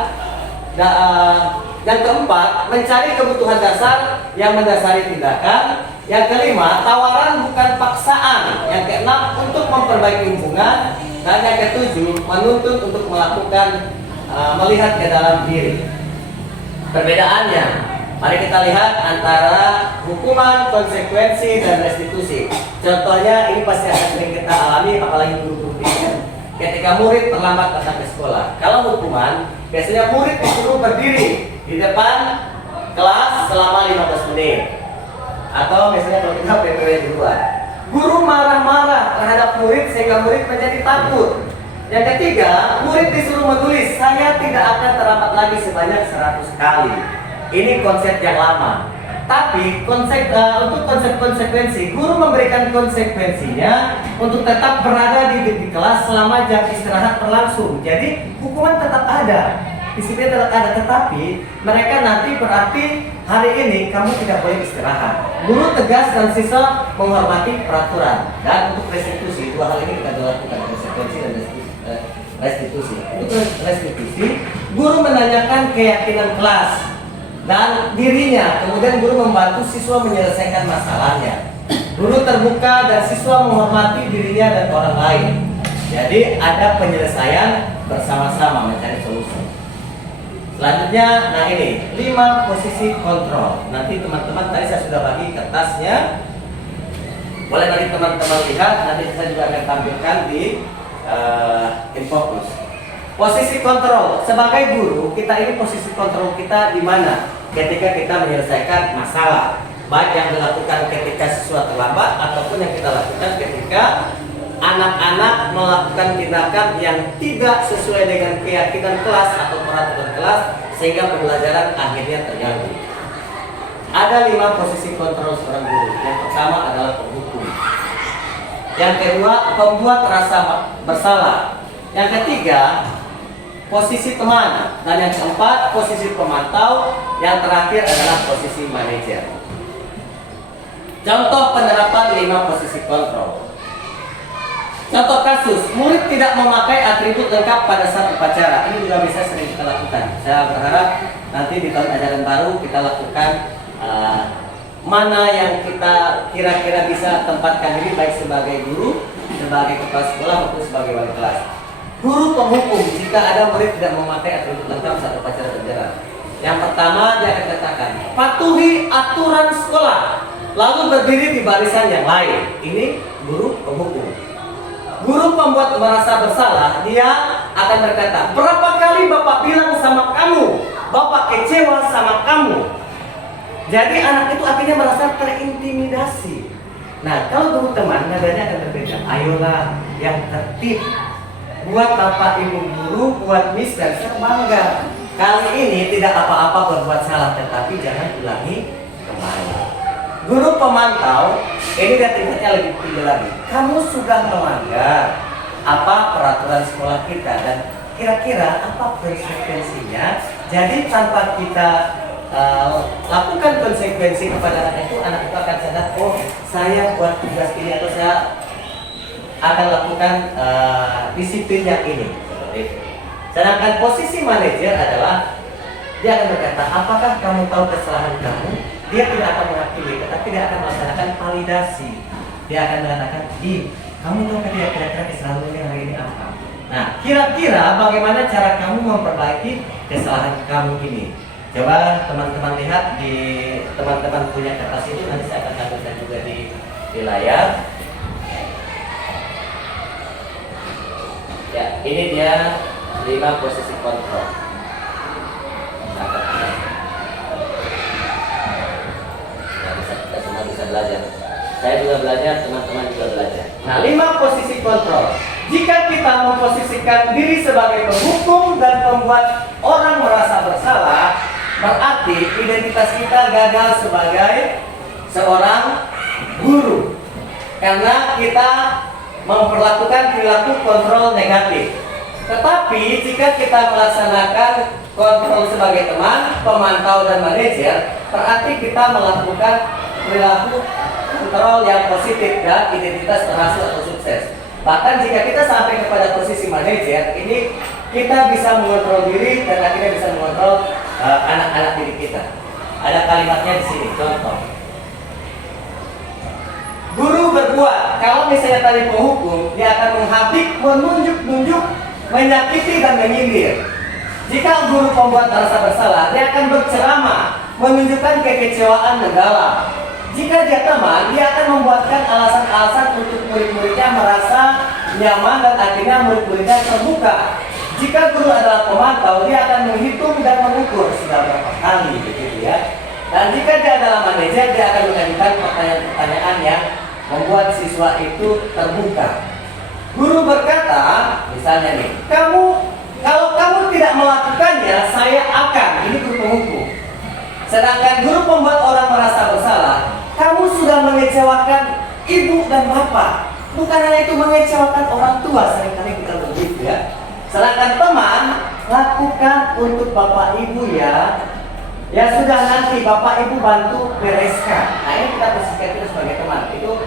Yang keempat, mencari kebutuhan dasar yang mendasari tindakan. Yang kelima, tawaran bukan paksaan. Yang keenam, untuk memperbaiki hubungan. Dan yang ketujuh, menuntut untuk melihat ke dalam diri. Perbedaannya, mari kita lihat antara hukuman, konsekuensi, dan restitusi. Contohnya ini pasti akan sering kita alami, apalagi guru-guru primer. Ketika murid terlambat datang ke sekolah. Kalau hukuman, biasanya murid disuruh berdiri di depan kelas selama 15 menit. Atau biasanya kalau kita PPW di luar. Guru marah-marah terhadap murid sehingga murid menjadi takut. Yang ketiga, murid disuruh menulis, saya tidak akan terlambat lagi sebanyak 100 kali. Ini konsep yang lama. Tapi untuk konsep konsekuensi, guru memberikan konsekuensinya untuk tetap berada di kelas selama jam istirahat berlangsung. Jadi hukuman tetap ada, disiplin tetap ada, tetapi mereka nanti berarti hari ini kamu tidak boleh istirahat. Guru tegas dan siswa menghormati peraturan. Dan untuk restitusi, 2 hal ini kita lakukan, konsekuensi dan restitusi. Untuk restitusi, guru menanyakan keyakinan kelas dan dirinya, kemudian guru membantu siswa menyelesaikan masalahnya. Guru terbuka dan siswa menghormati dirinya dan orang lain. Jadi ada penyelesaian bersama-sama mencari solusi. Selanjutnya, nah ini 5 posisi kontrol. Nanti teman-teman, tadi saya sudah bagi kertasnya. Boleh nanti teman-teman lihat. Nanti saya juga akan tampilkan di InFocus. Posisi kontrol. Sebagai guru, kita ini posisi kontrol kita di mana? Ketika kita menyelesaikan masalah, baik yang dilakukan ketika siswa terlambat ataupun yang kita lakukan ketika anak-anak melakukan tindakan yang tidak sesuai dengan keyakinan kelas atau peraturan kelas sehingga pembelajaran akhirnya terganggu. Ada 5 posisi kontrol seorang guru. Yang pertama adalah penghukum. Yang kedua, pembuat rasa bersalah. Yang ketiga, posisi teman. Dan yang keempat, posisi pemantau. Yang terakhir adalah posisi manajer. Contoh penerapan 5 posisi kontrol. Contoh kasus, murid tidak memakai atribut lengkap pada saat upacara. Ini juga bisa sering kita lakukan. Saya berharap nanti di tahun ajaran baru kita lakukan mana yang kita kira-kira bisa tempatkan diri, baik sebagai guru, sebagai kepala sekolah maupun sebagai wali kelas. Guru penghukum jika ada murid tidak memakai atribut lengkap saat upacara bendera. Yang pertama dia akan katakan, patuhi aturan sekolah, lalu berdiri di barisan yang lain. Ini guru penghukum. Guru pembuat merasa bersalah, dia akan berkata, berapa kali Bapak bilang sama kamu, Bapak kecewa sama kamu. Jadi anak itu akhirnya merasa terintimidasi. Nah, kalau guru teman nadanya akan berbeda. Ayolah yang tertib. Buat Bapak Ibu guru, buat Miss dan saya bangga. Kali ini tidak apa-apa berbuat salah, tetapi jangan ulangi kembali. Guru pemantau, ini dia tingkatnya lebih tinggi lagi. Kamu sudah melanggar apa peraturan sekolah kita dan kira-kira apa konsekuensinya? Jadi tanpa kita lakukan konsekuensi kepada anak itu akan sadar, oh saya buat tugas ini atau saya akan lakukan disiplin yang ini. Sedangkan posisi manajer adalah dia akan berkata, apakah kamu tahu kesalahan kamu? Dia tidak akan menghakimi, tetapi dia akan melaksanakan validasi. Dia akan mengatakan, kamu tahu kira-kira kesalahan yang hari ini apa? Nah, kira-kira bagaimana cara kamu memperbaiki kesalahan kamu ini? Coba teman-teman lihat di teman-teman punya kertas itu, nanti saya akan tampilkan juga di layar. Ya, ini dia 5 posisi kontrol. Nah, kita semua bisa belajar. Saya juga belajar, teman-teman juga belajar. Nah, 5 posisi kontrol. Jika kita memposisikan diri sebagai penghukum dan membuat orang merasa bersalah, berarti identitas kita gagal sebagai seorang guru. Karena kita memperlakukan perilaku kontrol negatif. Tetapi jika kita melaksanakan kontrol sebagai teman, pemantau dan manajer, berarti kita melakukan perilaku kontrol yang positif dan identitas berhasil atau sukses. Bahkan jika kita sampai kepada posisi manajer, ini kita bisa mengontrol diri dan akhirnya bisa mengontrol anak-anak didik kita. Ada kalimatnya di sini, contoh. Guru berbuat, kalau misalnya tadi penghukum, dia akan menghabik, menunjuk-nunjuk, menyakiti dan menyindir. Jika guru pembuat rasa bersalah, dia akan berceramah, menunjukkan kekecewaan mendalam. Jika dia teman, dia akan membuatkan alasan-alasan untuk murid-muridnya merasa nyaman dan akhirnya murid-muridnya terbuka. Jika guru adalah pemantau, dia akan menghitung dan mengukur sudah berapa kali, begitu ya. Dan jika dia adalah manajer, dia akan mengajukan pertanyaan-pertanyaan yang membuat siswa itu terbuka. Guru berkata, misalnya nih, kalau kamu tidak melakukannya, saya akan. Ini guru penghukum. Sedangkan guru pembuat orang merasa bersalah, kamu sudah mengecewakan ibu dan bapak. Bukan hanya itu, mengecewakan orang tua, seringkali kita begitu ya. Sedangkan teman, lakukan untuk bapak ibu ya. Ya sudah, nanti bapak ibu bantu bereskan. Nah, ini kita posisikan kita sebagai teman. Itu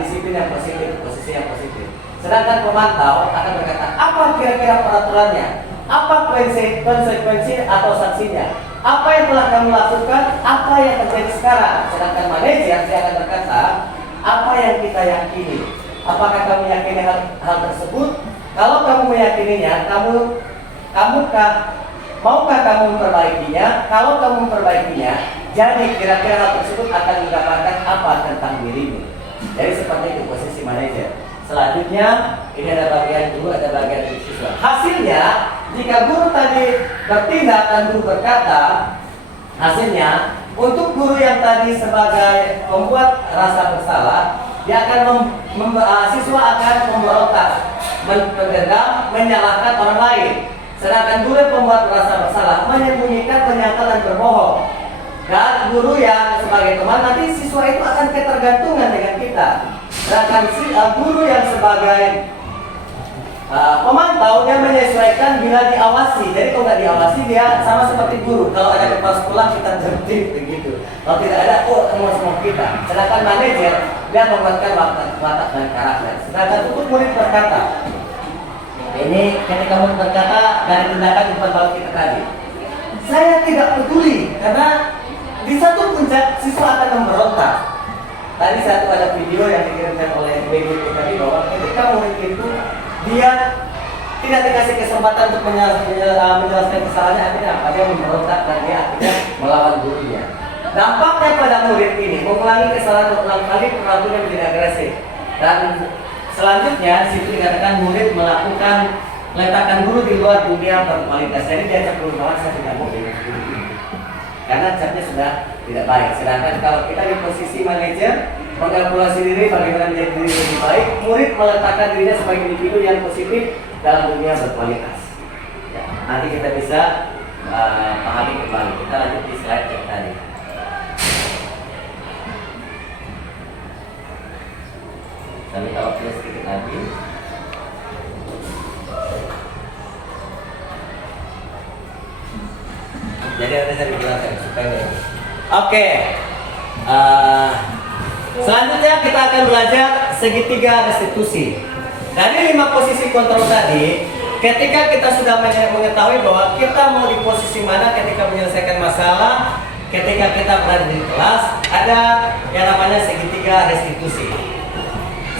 disiplin yang positif, posisi yang positif. Sedangkan pemantau akan berkata, apa kira-kira peraturannya? Apa konsekuensi atau sanksinya? Apa yang telah kamu lakukan? Apa yang terjadi sekarang? Sedangkan manajer dia akan berkata, apa yang kita yakini? Apakah kamu yakini hal tersebut? Kalau kamu meyakininya, maukah kamu memperbaikinya? Kalau kamu memperbaikinya, jadi kira-kira hal tersebut akan menggambarkan apa tentang dirimu. Jadi seperti itu posisi manajer. Selanjutnya, ini ada bagian guru, ada bagian siswa. Hasilnya, jika guru tadi bertindak dan guru berkata, hasilnya untuk guru yang tadi sebagai pembuat rasa bersalah, dia akan siswa akan memberontak, mendendam, menyalahkan orang lain. Sedangkan guru yang pembuat merasa bersalah, menyembunyikan, menyangkal dan berbohong. Dan guru yang sebagai teman, nanti siswa itu akan ketergantungan dengan kita. Sedangkan guru yang sebagai pemantau, dia menyesuaikan bila diawasi. Jadi kalau nggak diawasi, dia sama seperti guru. Kalau ada kepala sekolah, kita tertib begitu. Kalau tidak ada, semua kita. Sedangkan manajer, dia membuatkan watak dan karakter. Sedangkan untuk murid berkata, ini ketika murid berkata dari tindakan di depan bapak kita tadi, saya tidak peduli karena di satu puncak siswa akan memberontak. Tadi satu ada video yang dikirimkan oleh BGP tadi bahwa ketika murid itu dia tidak dikasih kesempatan untuk menjelaskan kesalahannya, akhirnya apa? Dia memberontak dan dia akhirnya melawan gurunya. Dampaknya pada murid ini mengulangi kesalahan berulang kali, perlakuannya menjadi agresif. Dan selanjutnya situ dikatakan murid melakukan letakkan guru di luar dunia berkualitas. Jadi dia cap guru kawan, saya tidak mau dengan guru ini karena capnya sudah tidak baik. Sedangkan kalau kita di posisi manajer, mengkalkulasi diri bagaimana menjadi diri lebih baik, murid meletakkan dirinya sebagai individu yang positif dalam dunia berkualitas. Ya, nanti kita bisa pahami kembali. Kita lanjut di slide yang tadi. Saya minta waktunya sedikit lagi. Jadi nanti saya dijelaskan supaya Oke. Selanjutnya kita akan belajar segitiga restitusi. Dari 5 posisi kontrol tadi, ketika kita sudah mengetahui bahwa kita mau di posisi mana ketika menyelesaikan masalah, ketika kita berada di kelas, ada yang namanya segitiga restitusi.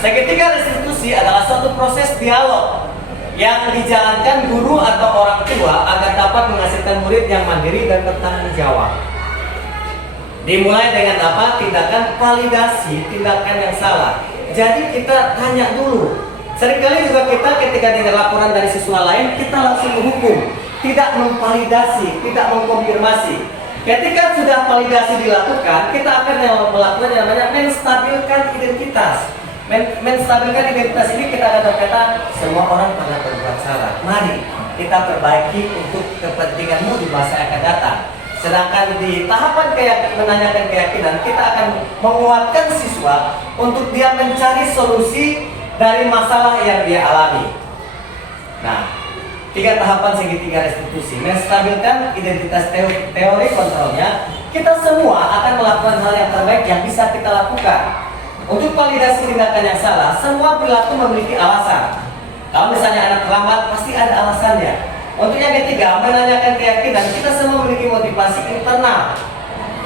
Segitiga restitusi adalah suatu proses dialog yang dijalankan guru atau orang tua agar dapat menghasilkan murid yang mandiri dan bertanggung jawab. Dimulai dengan apa? Tindakan validasi, tindakan yang salah. Jadi kita tanya dulu. Seringkali juga kita ketika dengar laporan dari siswa lain, kita langsung menghukum, tidak memvalidasi, tidak mengkonfirmasi. Ketika sudah validasi dilakukan, kita akan melakukan yang namanya menstabilkan identitas. Menstabilkan identitas ini kita akan berkata, semua orang pernah berbuat salah. Mari kita perbaiki untuk kepentinganmu di masa yang akan datang. Sedangkan di tahapan menanyakan keyakinan, kita akan menguatkan siswa untuk dia mencari solusi dari masalah yang dia alami. Nah, 3 tahapan segitiga restitusi. Menstabilkan identitas teori kontrolnya, kita semua akan melakukan hal yang terbaik yang bisa kita lakukan. Untuk validasi tindakan yang salah, semua perilaku memiliki alasan. Kalau misalnya anak terlambat, pasti ada alasannya. Untuk yang ketiga, menanyakan keyakinan, kita semua memiliki motivasi internal.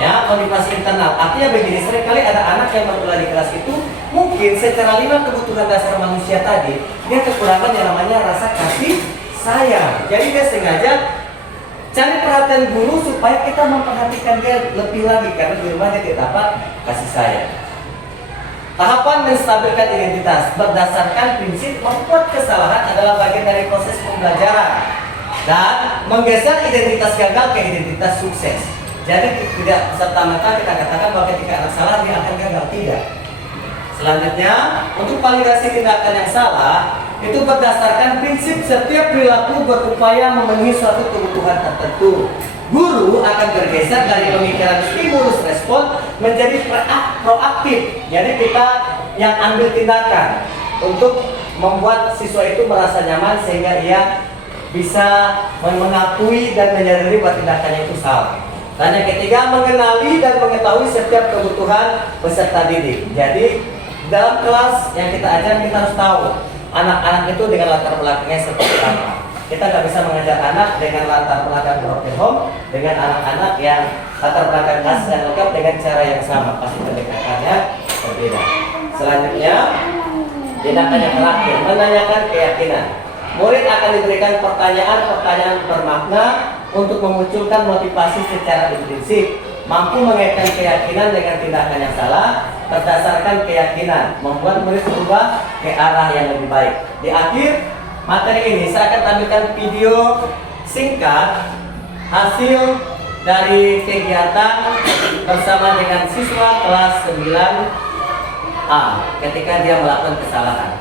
Ya, motivasi internal. Artinya begini, seringkali ada anak yang bergula di kelas itu, mungkin secara 5 kebutuhan dasar manusia tadi, dia kekurangan yang namanya rasa kasih sayang. Jadi dia sengaja cari perhatian guru supaya kita memperhatikan dia lebih lagi, karena di rumah dia tidak dapat kasih sayang. Tahapan menstabilkan identitas berdasarkan prinsip membuat kesalahan adalah bagian dari proses pembelajaran dan menggeser identitas gagal ke identitas sukses. Jadi tidak serta-merta kita katakan bahwa ketika anak salah dia akan gagal, tidak. Selanjutnya, untuk validasi tindakan yang salah itu berdasarkan prinsip setiap perilaku berupaya memenuhi suatu kebutuhan tertentu. Guru akan bergeser dari pemikiran stimulus respon menjadi proaktif. Jadi kita yang ambil tindakan untuk membuat siswa itu merasa nyaman sehingga ia bisa mengakui dan menyadari bahwa tindakannya itu salah. Dan yang ketiga, mengenali dan mengetahui setiap kebutuhan peserta didik. Jadi dalam kelas yang kita ajar, kita harus tahu anak-anak itu dengan latar belakangnya seperti apa. Kita nggak bisa mengajar anak dengan latar belakang broken home dengan anak-anak yang latar belakang khas dan lengkap dengan cara yang sama, pasti pendekatannya berbeda. Selanjutnya, tindakan yang terakhir, menanyakan keyakinan. Murid akan diberikan pertanyaan-pertanyaan bermakna untuk memunculkan motivasi secara intrinsik, mampu mengaitkan keyakinan dengan tindakan yang salah, berdasarkan keyakinan, membuat murid berubah ke arah yang lebih baik. Di akhir materi ini saya akan tampilkan video singkat hasil dari kegiatan bersama dengan siswa kelas 9 A. Ketika dia melakukan kesalahan.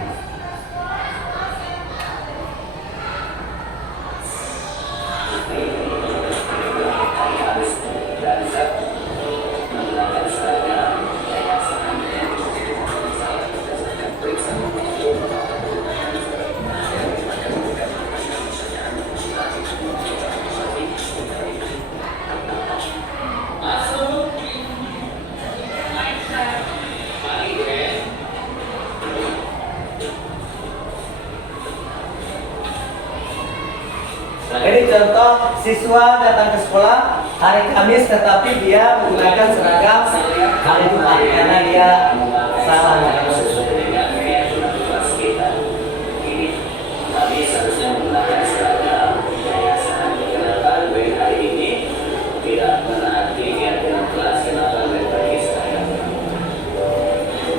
Nah, ini contoh siswa datang ke sekolah hari Kamis tetapi dia menggunakan seragam hari Jumat karena dia salah menggunakan sesuatu.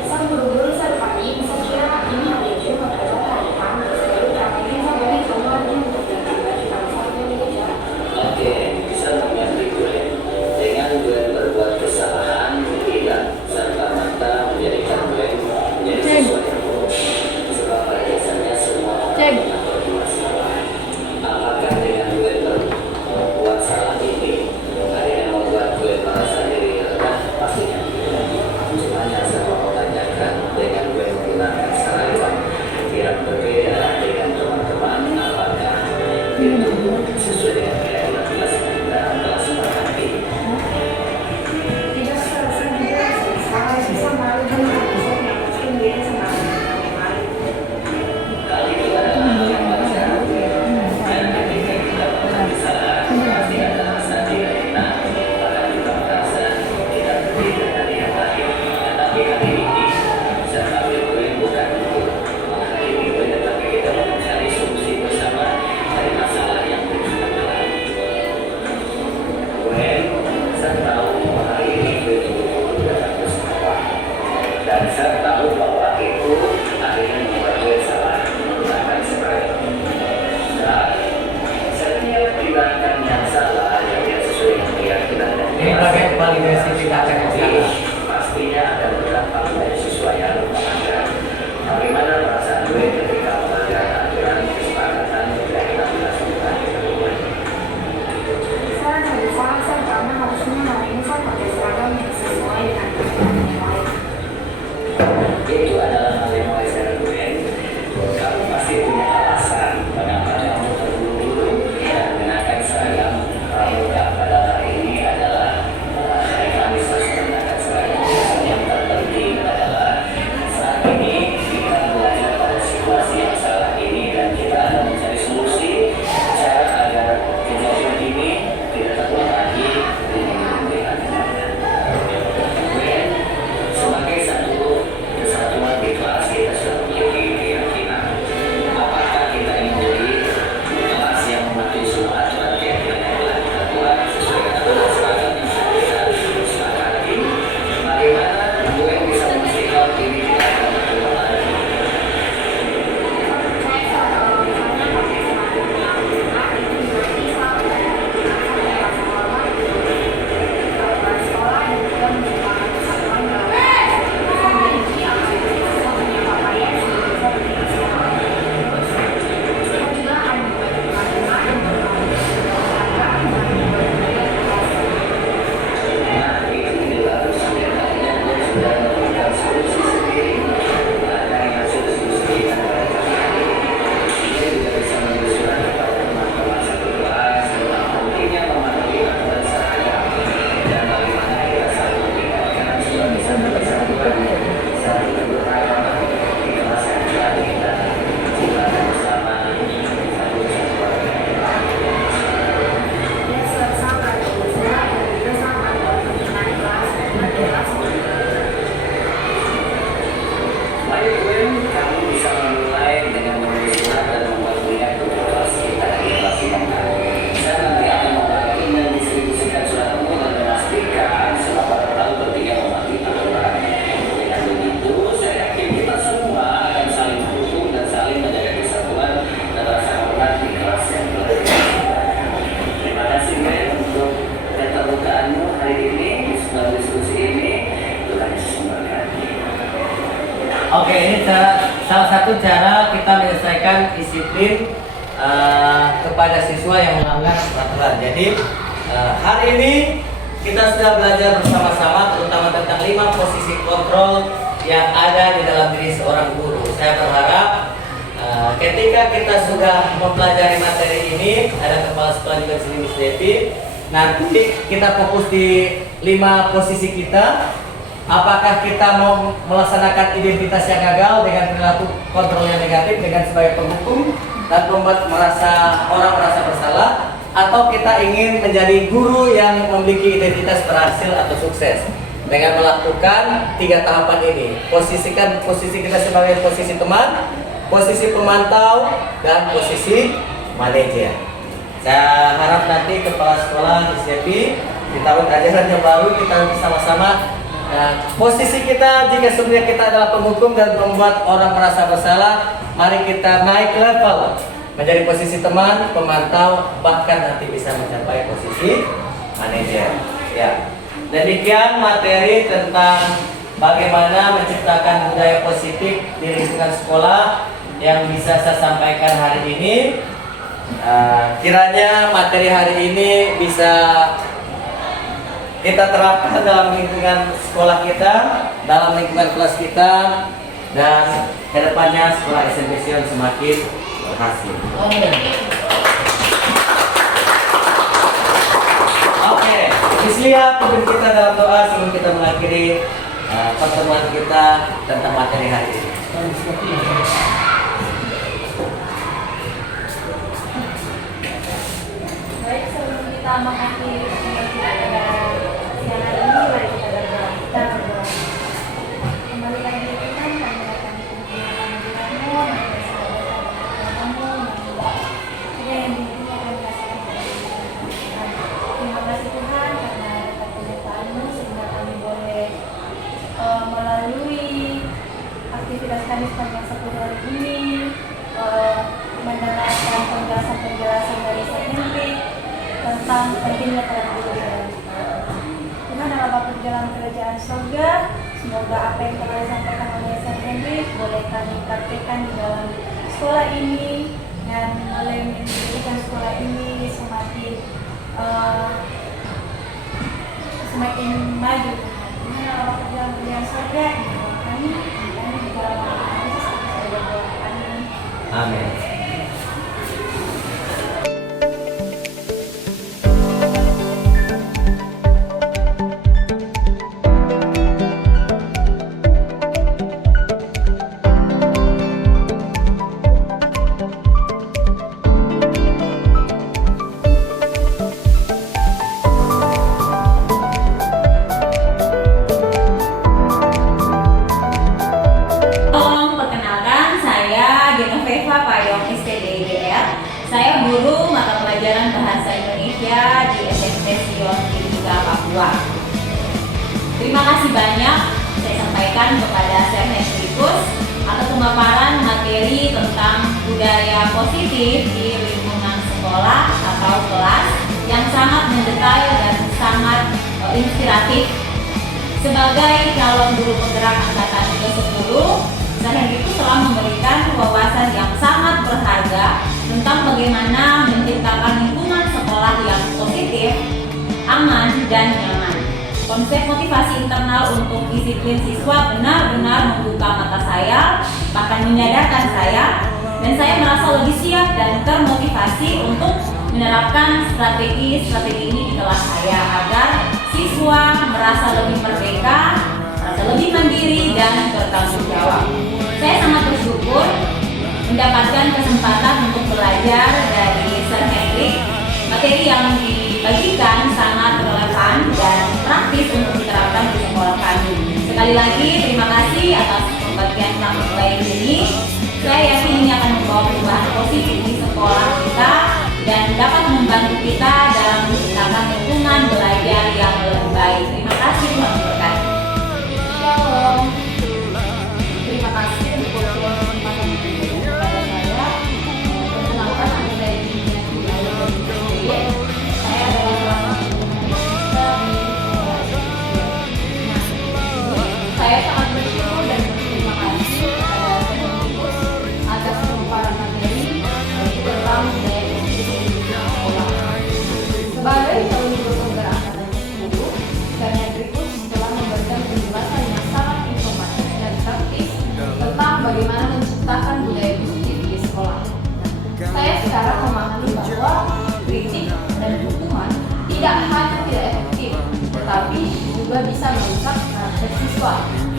Sang guru-guru serpati bisa kira ini hanya cuma belajar hari Kamis. Jadi praktiknya saya boleh coba untuk belajar sampai belajar. Oke, bisa mengerti gue. Dengan gue berbuat kesalahan, tidak serta-merta menjadikan gue Oke, ini salah satu cara kita menyelesaikan disiplin kepada siswa yang melanggar peraturan. Jadi hari ini kita sudah belajar bersama-sama terutama tentang 5 posisi kontrol yang ada di dalam diri seorang guru. Saya berharap ketika kita sudah mempelajari materi ini, ada kepala sekolah juga di sini Miss Devi, nanti kita fokus di 5 posisi kita. Apakah kita mau melaksanakan identitas yang gagal dengan perilaku kontrol yang negatif dengan sebagai penghukum dan membuat orang merasa bersalah, atau kita ingin menjadi guru yang memiliki identitas berhasil atau sukses dengan melakukan 3 tahapan ini. Posisikan posisi kita sebagai posisi teman, posisi pemantau, dan posisi manajer. Saya harap nanti kepala sekolah Miss Devi di tahun ajaran yang baru kita bersama-sama. Posisi kita jika sebenarnya kita adalah penghukum dan membuat orang merasa bersalah, mari kita naik level menjadi posisi teman, pemantau, bahkan nanti bisa mencapai posisi manajer. Ya, demikian materi tentang bagaimana menciptakan budaya positif di lingkungan sekolah yang bisa saya sampaikan hari ini. Kiranya materi hari ini bisa kita terapkan dalam lingkungan sekolah kita, dalam lingkungan kelas kita, dan kedepannya sekolah SMP Sion semakin berhasil. Oke, Bismillah, pimpin kita dalam doa sebelum kita mengakhiri pertemuan kita tentang materi hari ini. Baik, sebelum kita mengakhiri pertemuan kita pada siang hari ini, mari kita berdoa. Kita berdoa. Kembali lagi Tuhan, kami akan mengucapkan terima kasih Tuhan karena dekat penyertaan-Mu sehingga kami boleh melalui aktivitas kami sepanjang 1 hari ini mendengarkan penjelasan-penjelasan dari Sir Hendrik tentang pentingnya peran guru di dalam sekolah. Tuhan adalah Bapa di dalam kerajaan surga. Semoga apa yang telah disampaikan oleh Sir Hendrik boleh kami praktekkan di dalam sekolah ini dan boleh menjadikan sekolah ini semakin maju. Tuhan adalah Bapa di dalam kerajaan surga. Kami di dalam nama Yesus kita berdoa. Amin. Amin. Perkenalkan, saya Genoveva Payong STDIDR. Saya guru mata pelajaran Bahasa Indonesia di SMP Sion Timika, Papua. Terima kasih banyak saya sampaikan kepada Sir Hendrikus atas pemaparan materi tentang budaya positif di lingkungan sekolah atau kelas yang sangat mendetail dan sangat inspiratif. Sebagai calon guru penggerak angkatan ke-10, Sir Hendrikus telah memberikan wawasan yang sangat berharga tentang bagaimana menciptakan lingkungan sekolah yang positif, aman, dan nyaman. Konsep motivasi internal untuk disiplin siswa benar-benar membuka mata saya, bahkan menyadarkan saya, dan saya merasa lebih siap dan termotivasi untuk menerapkan strategi-strategi ini di kelas saya agar siswa merasa lebih merdeka, merasa lebih mandiri, dan bertanggung jawab. Saya sangat bersyukur mendapatkan kesempatan untuk belajar dari Sir Hendrik. Materi yang dibagikan sangat relevan dan praktis untuk diterapkan di sekolah kami. Sekali lagi terima kasih atas pembagian kampus baik ini. Saya yakin ini akan membawa perubahan positif di sekolah kita dan dapat membantu kita dalam menciptakan lingkungan belajar yang lebih baik. Terima kasih, Tuhan memberkati. Shalom. Terima kasih untuk kesempatan yang diberikan kepada saya. Perkenalkan, nama saya Gina Gina. Saya adalah salah satu saya sangat bersyukur dan berterima kasih siswa.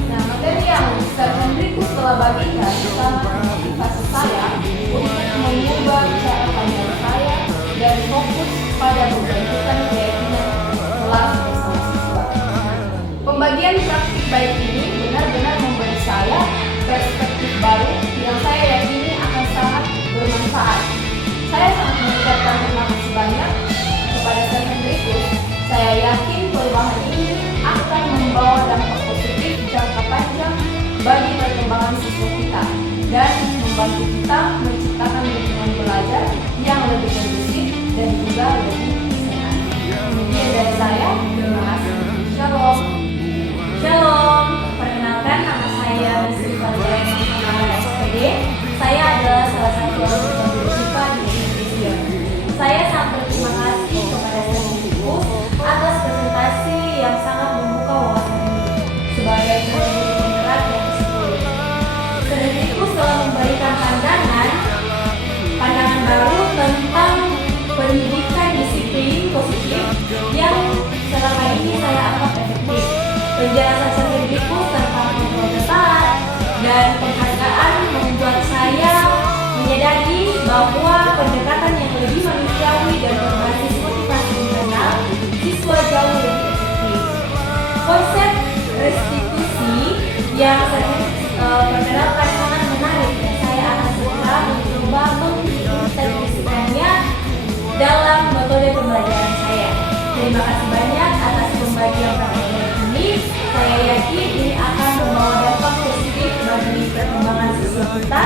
Nah, materi yang Ustaz Hendrikus telah bagikan sangat memotivasi saya untuk mengubah cara pandang saya dan fokus pada pembentukan keyakinan kelas bersama siswa. Pembagian praktik baik ini benar-benar memberi saya perspektif baru yang saya yakini akan sangat bermanfaat. Saya sangat mengucapkan terima kasih banyak kepada Ustaz Hendrikus. Saya yakin perubahan ini akan membawa dampak positif jangka panjang bagi perkembangan siswa kita dan membantu kita menciptakan lingkungan belajar yang lebih kondusif dan juga lebih sehat. Demikian dari saya, terima kasih. Shalom. Shalom, perkenalkan nama saya Sri Fadila Muhammad SPD. Saya adalah salah satu anggota guru IPA di Indonesia. Saya sangat berterima kasih kepada Ustaz Hendrikus atas presentasi yang sangat membuka wawasan ini sebagai guru penggerak yang ke-10. Ustaz Hendrikus telah memberikan pandangan baru tentang pendidikan disiplin positif yang selama ini saya anggap efektif. Penjelasan Ustaz Hendrikus tentang kontrol ketat dan penghargaan membuat saya menyadari bahwa pendekatan yang lebih manusiawi dan berbasis motivasi internal siswa jauh lebih efektif. Konsep restitusi yang saya perkenalkan sangat menarik dan saya akan segera mencoba mengintegrasikannya dalam metode pembelajaran saya. Terima kasih banyak atas pembagian praktek ini. Saya yakin ini akan membawa dampak positif bagi perkembangan siswa kita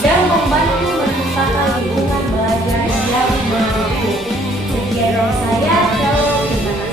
dan membantu menciptakan lingkungan belajar yang mendukung. Sekian dari saya, shalom, terima kasih.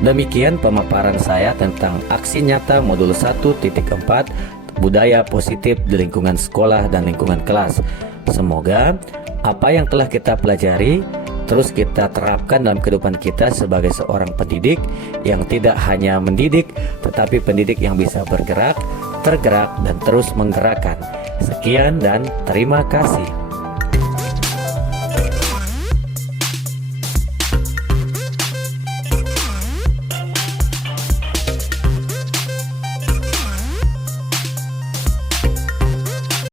Demikian pemaparan saya tentang aksi nyata modul 1.4 budaya positif di lingkungan sekolah dan lingkungan kelas. Semoga apa yang telah kita pelajari terus kita terapkan dalam kehidupan kita sebagai seorang pendidik yang tidak hanya mendidik, tetapi pendidik yang bisa bergerak, tergerak, dan terus menggerakkan. Sekian dan terima kasih.